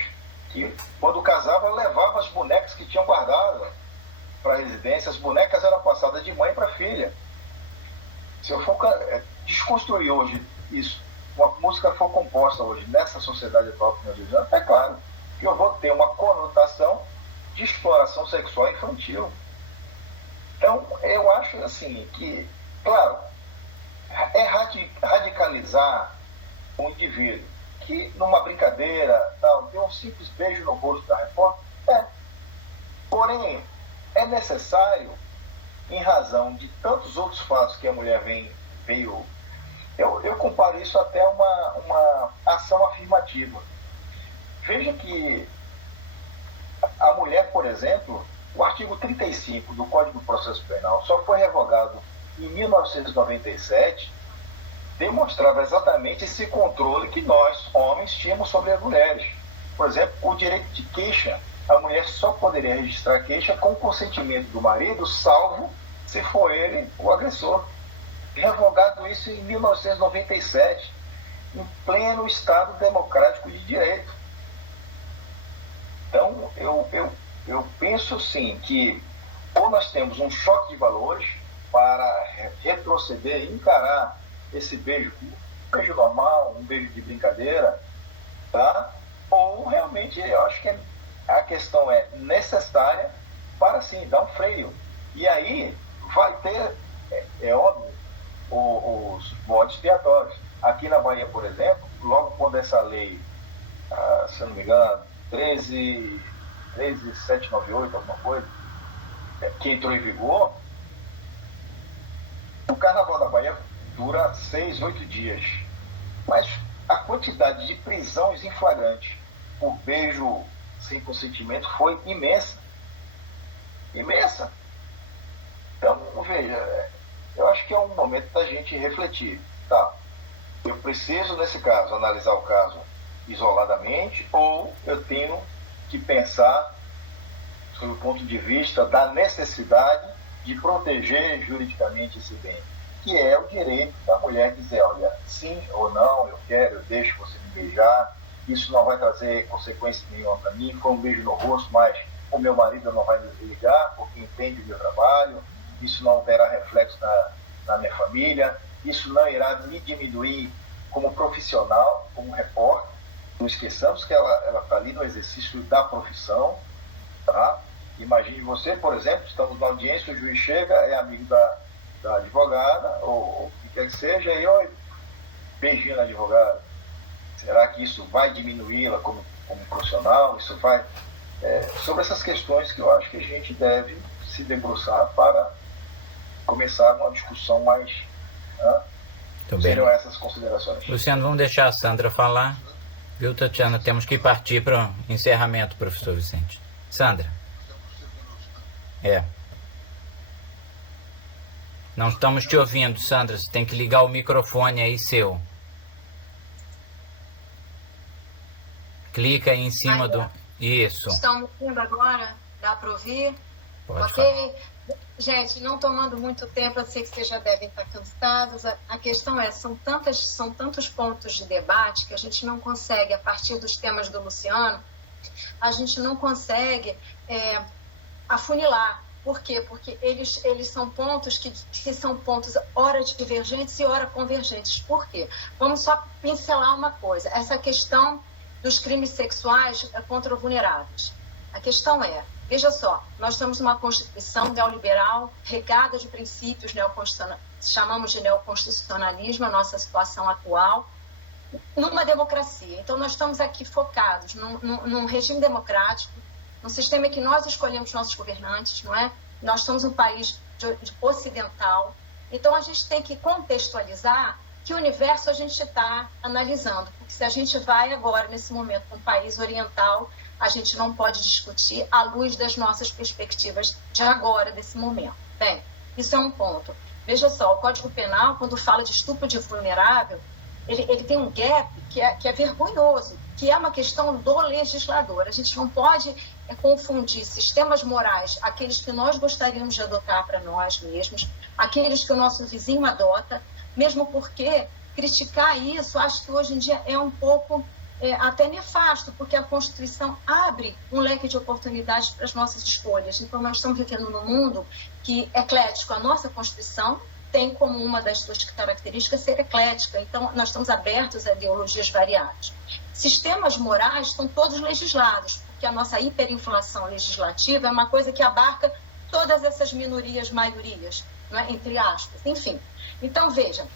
que quando casava levava as bonecas que tinham guardado para a residência. As bonecas eram passadas de mãe para filha. Se eu for desconstruir hoje isso, uma música for composta hoje nessa sociedade atual que nós vivemos, é claro que eu vou ter uma conotação de exploração sexual infantil. Então, eu acho assim que, claro, radicalizar um indivíduo que numa brincadeira deu um simples beijo no rosto da repórter, porém é necessário, em razão de tantos outros fatos que a mulher veio. Eu comparo isso até a uma ação afirmativa. Veja que a mulher, por exemplo, o artigo 35 do Código do Processo Penal só foi revogado em 1997, demonstrava exatamente esse controle que nós, homens, tínhamos sobre as mulheres. Por exemplo, o direito de queixa. A mulher só poderia registrar queixa com consentimento do marido, salvo se for ele o agressor. Revogado isso em 1997. em pleno Estado democrático de direito. Então, eu penso sim que ou nós temos um choque de valores para retroceder e encarar esse beijo como um beijo normal, um beijo de brincadeira, tá? Ou realmente eu acho que a questão é necessária para sim dar um freio. E aí vai ter, é óbvio, os bodes expiatórios. Aqui na Bahia, por exemplo, logo quando essa lei, se eu não me engano, 13798, alguma coisa, que entrou em vigor, o Carnaval da Bahia dura 6, 8 dias. Mas a quantidade de prisões em flagrante por beijo sem consentimento foi imensa. Imensa. Então, veja, eu acho que é um momento da gente refletir. Tá, eu preciso, nesse caso, analisar o caso isoladamente, ou eu tenho que pensar sob o ponto de vista da necessidade de proteger juridicamente esse bem, que é o direito da mulher dizer, olha, sim ou não, eu quero, eu deixo você me beijar, isso não vai trazer consequência nenhuma para mim, foi um beijo no rosto, mas o meu marido não vai me desligar, porque entende o meu trabalho, isso não terá reflexo na minha família, isso não irá me diminuir como profissional, como repórter. Não esqueçamos que ela está ali no exercício da profissão, tá? Imagine você, por exemplo, estamos na audiência, o juiz chega, é amigo da advogada, ou o que quer que seja, e oi, beijinho na advogada. Será que isso vai diminuí-la como profissional? Isso vai... sobre essas questões que eu acho que a gente deve se debruçar para começar uma discussão mais... seriam essas considerações. Luciano, vamos deixar a Sandra falar. Viu, Tatiana? Temos que partir para o encerramento, professor Vicente. Sandra. Não estamos te ouvindo, Sandra. Você tem que ligar o microfone aí seu. Clica aí em cima do... Isso. Estão me ouvindo agora? Dá para ouvir? Pode ok? Falar. Gente, não tomando muito tempo, eu sei que vocês já devem estar cansados. A questão é, são tantos pontos de debate que a gente não consegue, a partir dos temas do Luciano, a gente não consegue afunilar. Por quê? Porque eles são pontos que são pontos ora divergentes e ora convergentes. Por quê? Vamos só pincelar uma coisa. Essa questão dos crimes sexuais contra vulneráveis. A questão é, veja só, nós temos uma Constituição neoliberal regada de princípios neoconstitucionais, chamamos de neoconstitucionalismo, a nossa situação atual, numa democracia. Então, nós estamos aqui focados num regime democrático, num sistema que nós escolhemos nossos governantes, não é? Nós somos um país ocidental, então a gente tem que contextualizar que universo a gente está analisando, porque se a gente vai agora, nesse momento, para um país oriental, a gente não pode discutir à luz das nossas perspectivas de agora, desse momento. Bem, isso é um ponto. Veja só, o Código Penal, quando fala de estupro de vulnerável, ele tem um gap que é vergonhoso, que é uma questão do legislador. A gente não pode confundir sistemas morais, aqueles que nós gostaríamos de adotar para nós mesmos, aqueles que o nosso vizinho adota, mesmo porque criticar isso, acho que hoje em dia é um pouco até nefasto, porque a Constituição abre um leque de oportunidades para as nossas escolhas. Então, nós estamos vivendo num mundo que é eclético. A nossa Constituição tem como uma das suas características ser eclética. Então, nós estamos abertos a ideologias variadas. Sistemas morais estão todos legislados, porque a nossa hiperinflação legislativa é uma coisa que abarca todas essas minorias, maiorias, não é? Entre aspas. Enfim. Então, veja,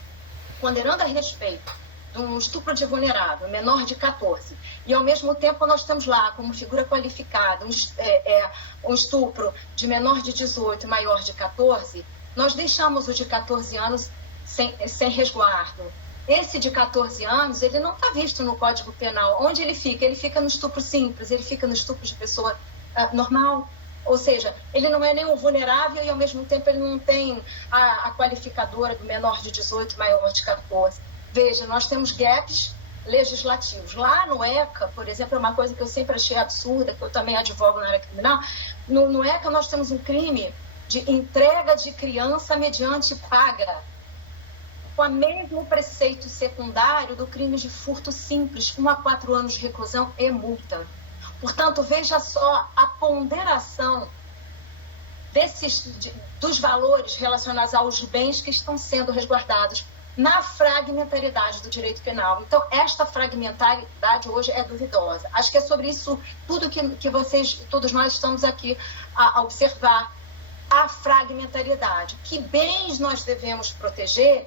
ponderando a respeito de um estupro de vulnerável, menor de 14, e ao mesmo tempo nós temos lá como figura qualificada um estupro de menor de 18 e maior de 14, nós deixamos o de 14 anos sem resguardo. Esse de 14 anos, ele não está visto no Código Penal. Onde ele fica? Ele fica no estupro simples, ele fica no estupro de pessoa normal. Ou seja, ele não é nem um vulnerável e, ao mesmo tempo, ele não tem a qualificadora do menor de 18 e maior de 14. Veja, nós temos gaps legislativos. Lá no ECA, por exemplo, é uma coisa que eu sempre achei absurda, que eu também advogo na área criminal. No ECA, nós temos um crime de entrega de criança mediante paga. com o mesmo preceito secundário do crime de furto simples, 1 a 4 anos de reclusão e multa. Portanto, veja só a ponderação dos valores relacionados aos bens que estão sendo resguardados na fragmentariedade do direito penal. Então, esta fragmentariedade hoje é duvidosa. Acho que é sobre isso tudo que vocês, todos nós estamos aqui a observar, a fragmentariedade. Que bens nós devemos proteger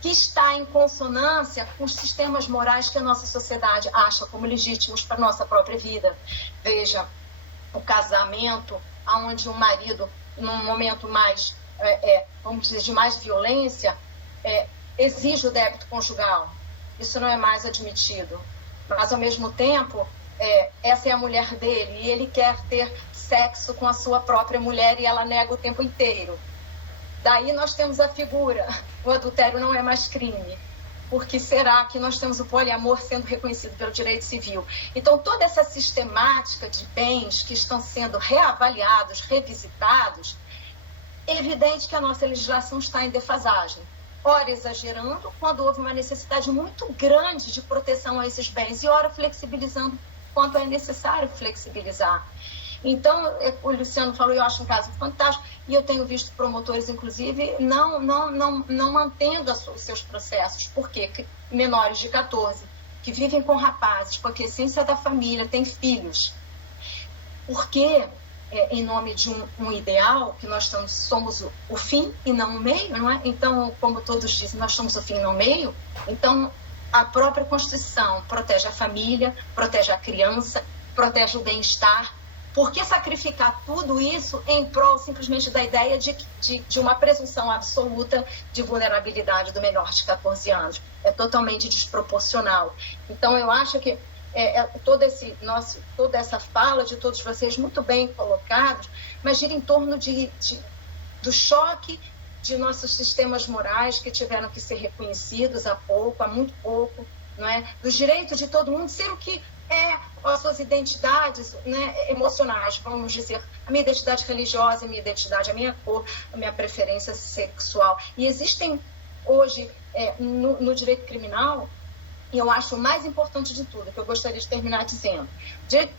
que está em consonância com os sistemas morais que a nossa sociedade acha como legítimos para a nossa própria vida. Veja, o casamento, onde o marido, num momento mais, vamos dizer, de mais violência, exige o débito conjugal. Isso não é mais admitido. Mas, ao mesmo tempo, essa é a mulher dele e ele quer ter sexo com a sua própria mulher e ela nega o tempo inteiro. Daí nós temos a figura, o adultério não é mais crime. Porque será que nós temos o poliamor sendo reconhecido pelo direito civil? Então, toda essa sistemática de bens que estão sendo reavaliados, revisitados, é evidente que a nossa legislação está em defasagem. Ora exagerando, quando houve uma necessidade muito grande de proteção a esses bens, e ora flexibilizando quando é necessário flexibilizar. Então, o Luciano falou, eu acho um caso fantástico, e eu tenho visto promotores, inclusive, não mantendo os seus processos. Por quê? Menores de 14, que vivem com rapazes, porque a essência da família, tem filhos. Porque, em nome de um ideal, que nós somos o fim e não o meio, não é? Então, como todos dizem, nós somos o fim e não o meio. Então, a própria Constituição protege a família, protege a criança, protege o bem-estar. Por que sacrificar tudo isso em prol simplesmente da ideia de uma presunção absoluta de vulnerabilidade do menor de 14 anos? É totalmente desproporcional. Então, eu acho que toda essa fala de todos vocês muito bem colocados, mas gira em torno do choque de nossos sistemas morais que tiveram que ser reconhecidos há muito pouco, não é? Do direito de todo mundo ser o que as suas identidades, né, emocionais, vamos dizer, a minha identidade religiosa, a minha identidade, a minha cor, a minha preferência sexual. E existem hoje, no direito criminal, e eu acho o mais importante de tudo, que eu gostaria de terminar dizendo, o direito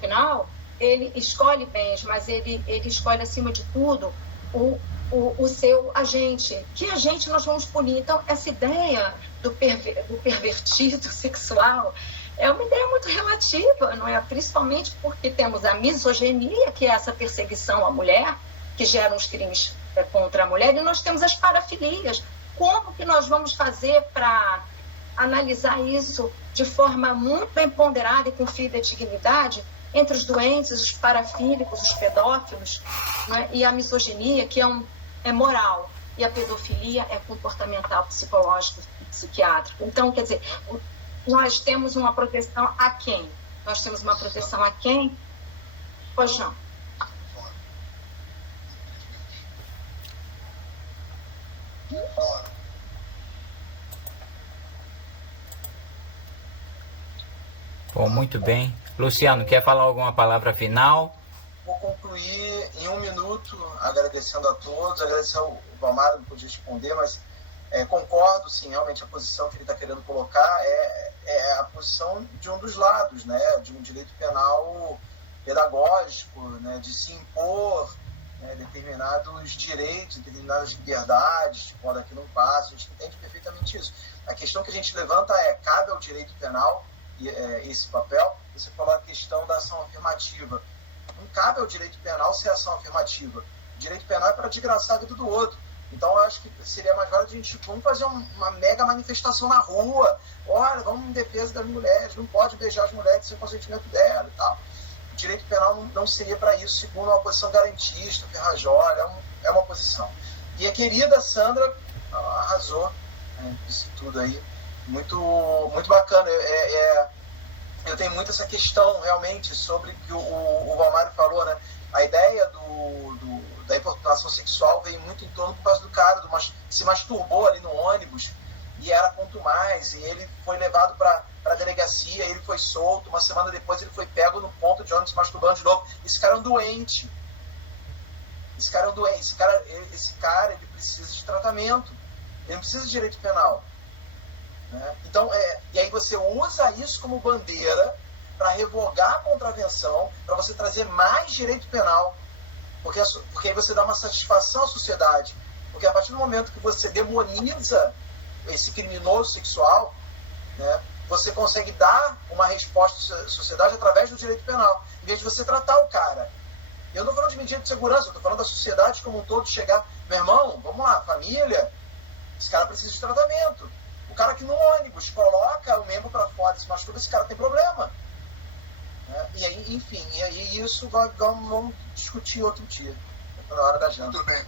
penal, ele escolhe bens, mas ele escolhe, acima de tudo, o seu agente. Que agente nós vamos punir? Então, essa ideia do pervertido sexual é uma ideia muito relativa, não é? Principalmente porque temos a misoginia, que é essa perseguição à mulher, que gera os crimes contra a mulher, e nós temos as parafilias. Como que nós vamos fazer para analisar isso de forma muito bem ponderada e com fidedignidade entre os doentes, os parafílicos, os pedófilos, né? E a misoginia, que é moral, e a pedofilia é comportamental, psicológico, psiquiátrico. Então, quer dizer, nós temos uma proteção a quem? Nós temos uma proteção a quem? Pois não. Bom, muito bem. Luciano, quer falar alguma palavra final? Vou concluir em 1 minuto, agradecendo a todos, agradecer ao Valmário, não podia responder, mas concordo, sim, realmente a posição que ele está querendo colocar é a posição de um dos lados, né, de um direito penal pedagógico, né, de se impor determinados direitos, determinadas liberdades, quando aquilo não passa, a gente entende perfeitamente isso. A questão que a gente levanta cabe ao direito penal esse papel. Você falou a questão da ação afirmativa. Não cabe ao direito penal ser ação afirmativa. O direito penal é para desgraçar a vida do outro. Então, eu acho que seria mais válido a gente fazer uma mega manifestação na rua. Olha, vamos em defesa das mulheres, não pode beijar as mulheres sem consentimento dela e tal. O direito penal não seria para isso, segundo uma posição garantista, ferrajória, é uma posição. E a querida Sandra arrasou, isso tudo aí. Muito, muito bacana. Eu tenho muito essa questão, realmente, sobre o que o Valmário falou, né? A ideia da importunação sexual veio muito em torno por causa do cara, se masturbou ali no ônibus, e era quanto mais, e ele foi levado para a delegacia, ele foi solto, uma semana depois ele foi pego no ponto de ônibus masturbando de novo. Esse cara é um doente. Esse cara, ele precisa de tratamento. Ele não precisa de direito penal. Né? Então, e aí você usa isso como bandeira para revogar a contravenção, para você trazer mais direito penal, porque aí você dá uma satisfação à sociedade. Porque a partir do momento que você demoniza esse criminoso sexual, né, você consegue dar uma resposta à sociedade através do direito penal, em vez de você tratar o cara. Eu não estou falando de medida de segurança, eu estou falando da sociedade como um todo chegar, meu irmão, vamos lá, família, esse cara precisa de tratamento. O cara que no ônibus coloca o membro para fora e se machuca, esse cara tem problema. Né? E aí, enfim, e aí isso vamos discutir outro dia, na hora da janta. Muito bem.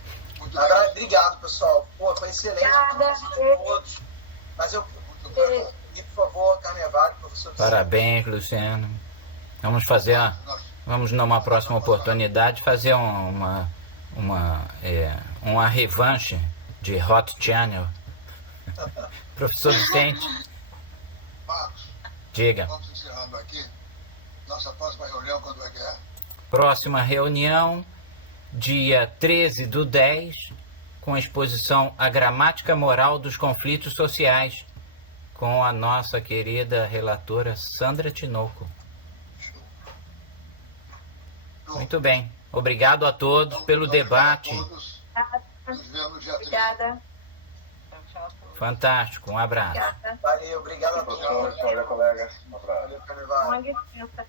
Obrigado, pessoal. Pô, foi excelente. Obrigada. Todos. Mas eu, por favor, Carnevale, professor. Parabéns, Luciano. Vamos numa próxima oportunidade fazer uma revanche de Hot Channel. Professor Vicente. Marcos, diga. Vamos encerrando aqui. Nossa próxima reunião, quando é que é? Próxima reunião, dia 13/10, com a exposição A Gramática Moral dos Conflitos Sociais, com a nossa querida relatora Sandra Tinoco. Muito bem. Obrigado a todos pelo debate. Nos vemos dia 13. Obrigada. Fantástico. Um abraço. Obrigada. Valeu, obrigado a todos. Valeu, colegas. Um abraço. Valeu, Carnevale. Com licença.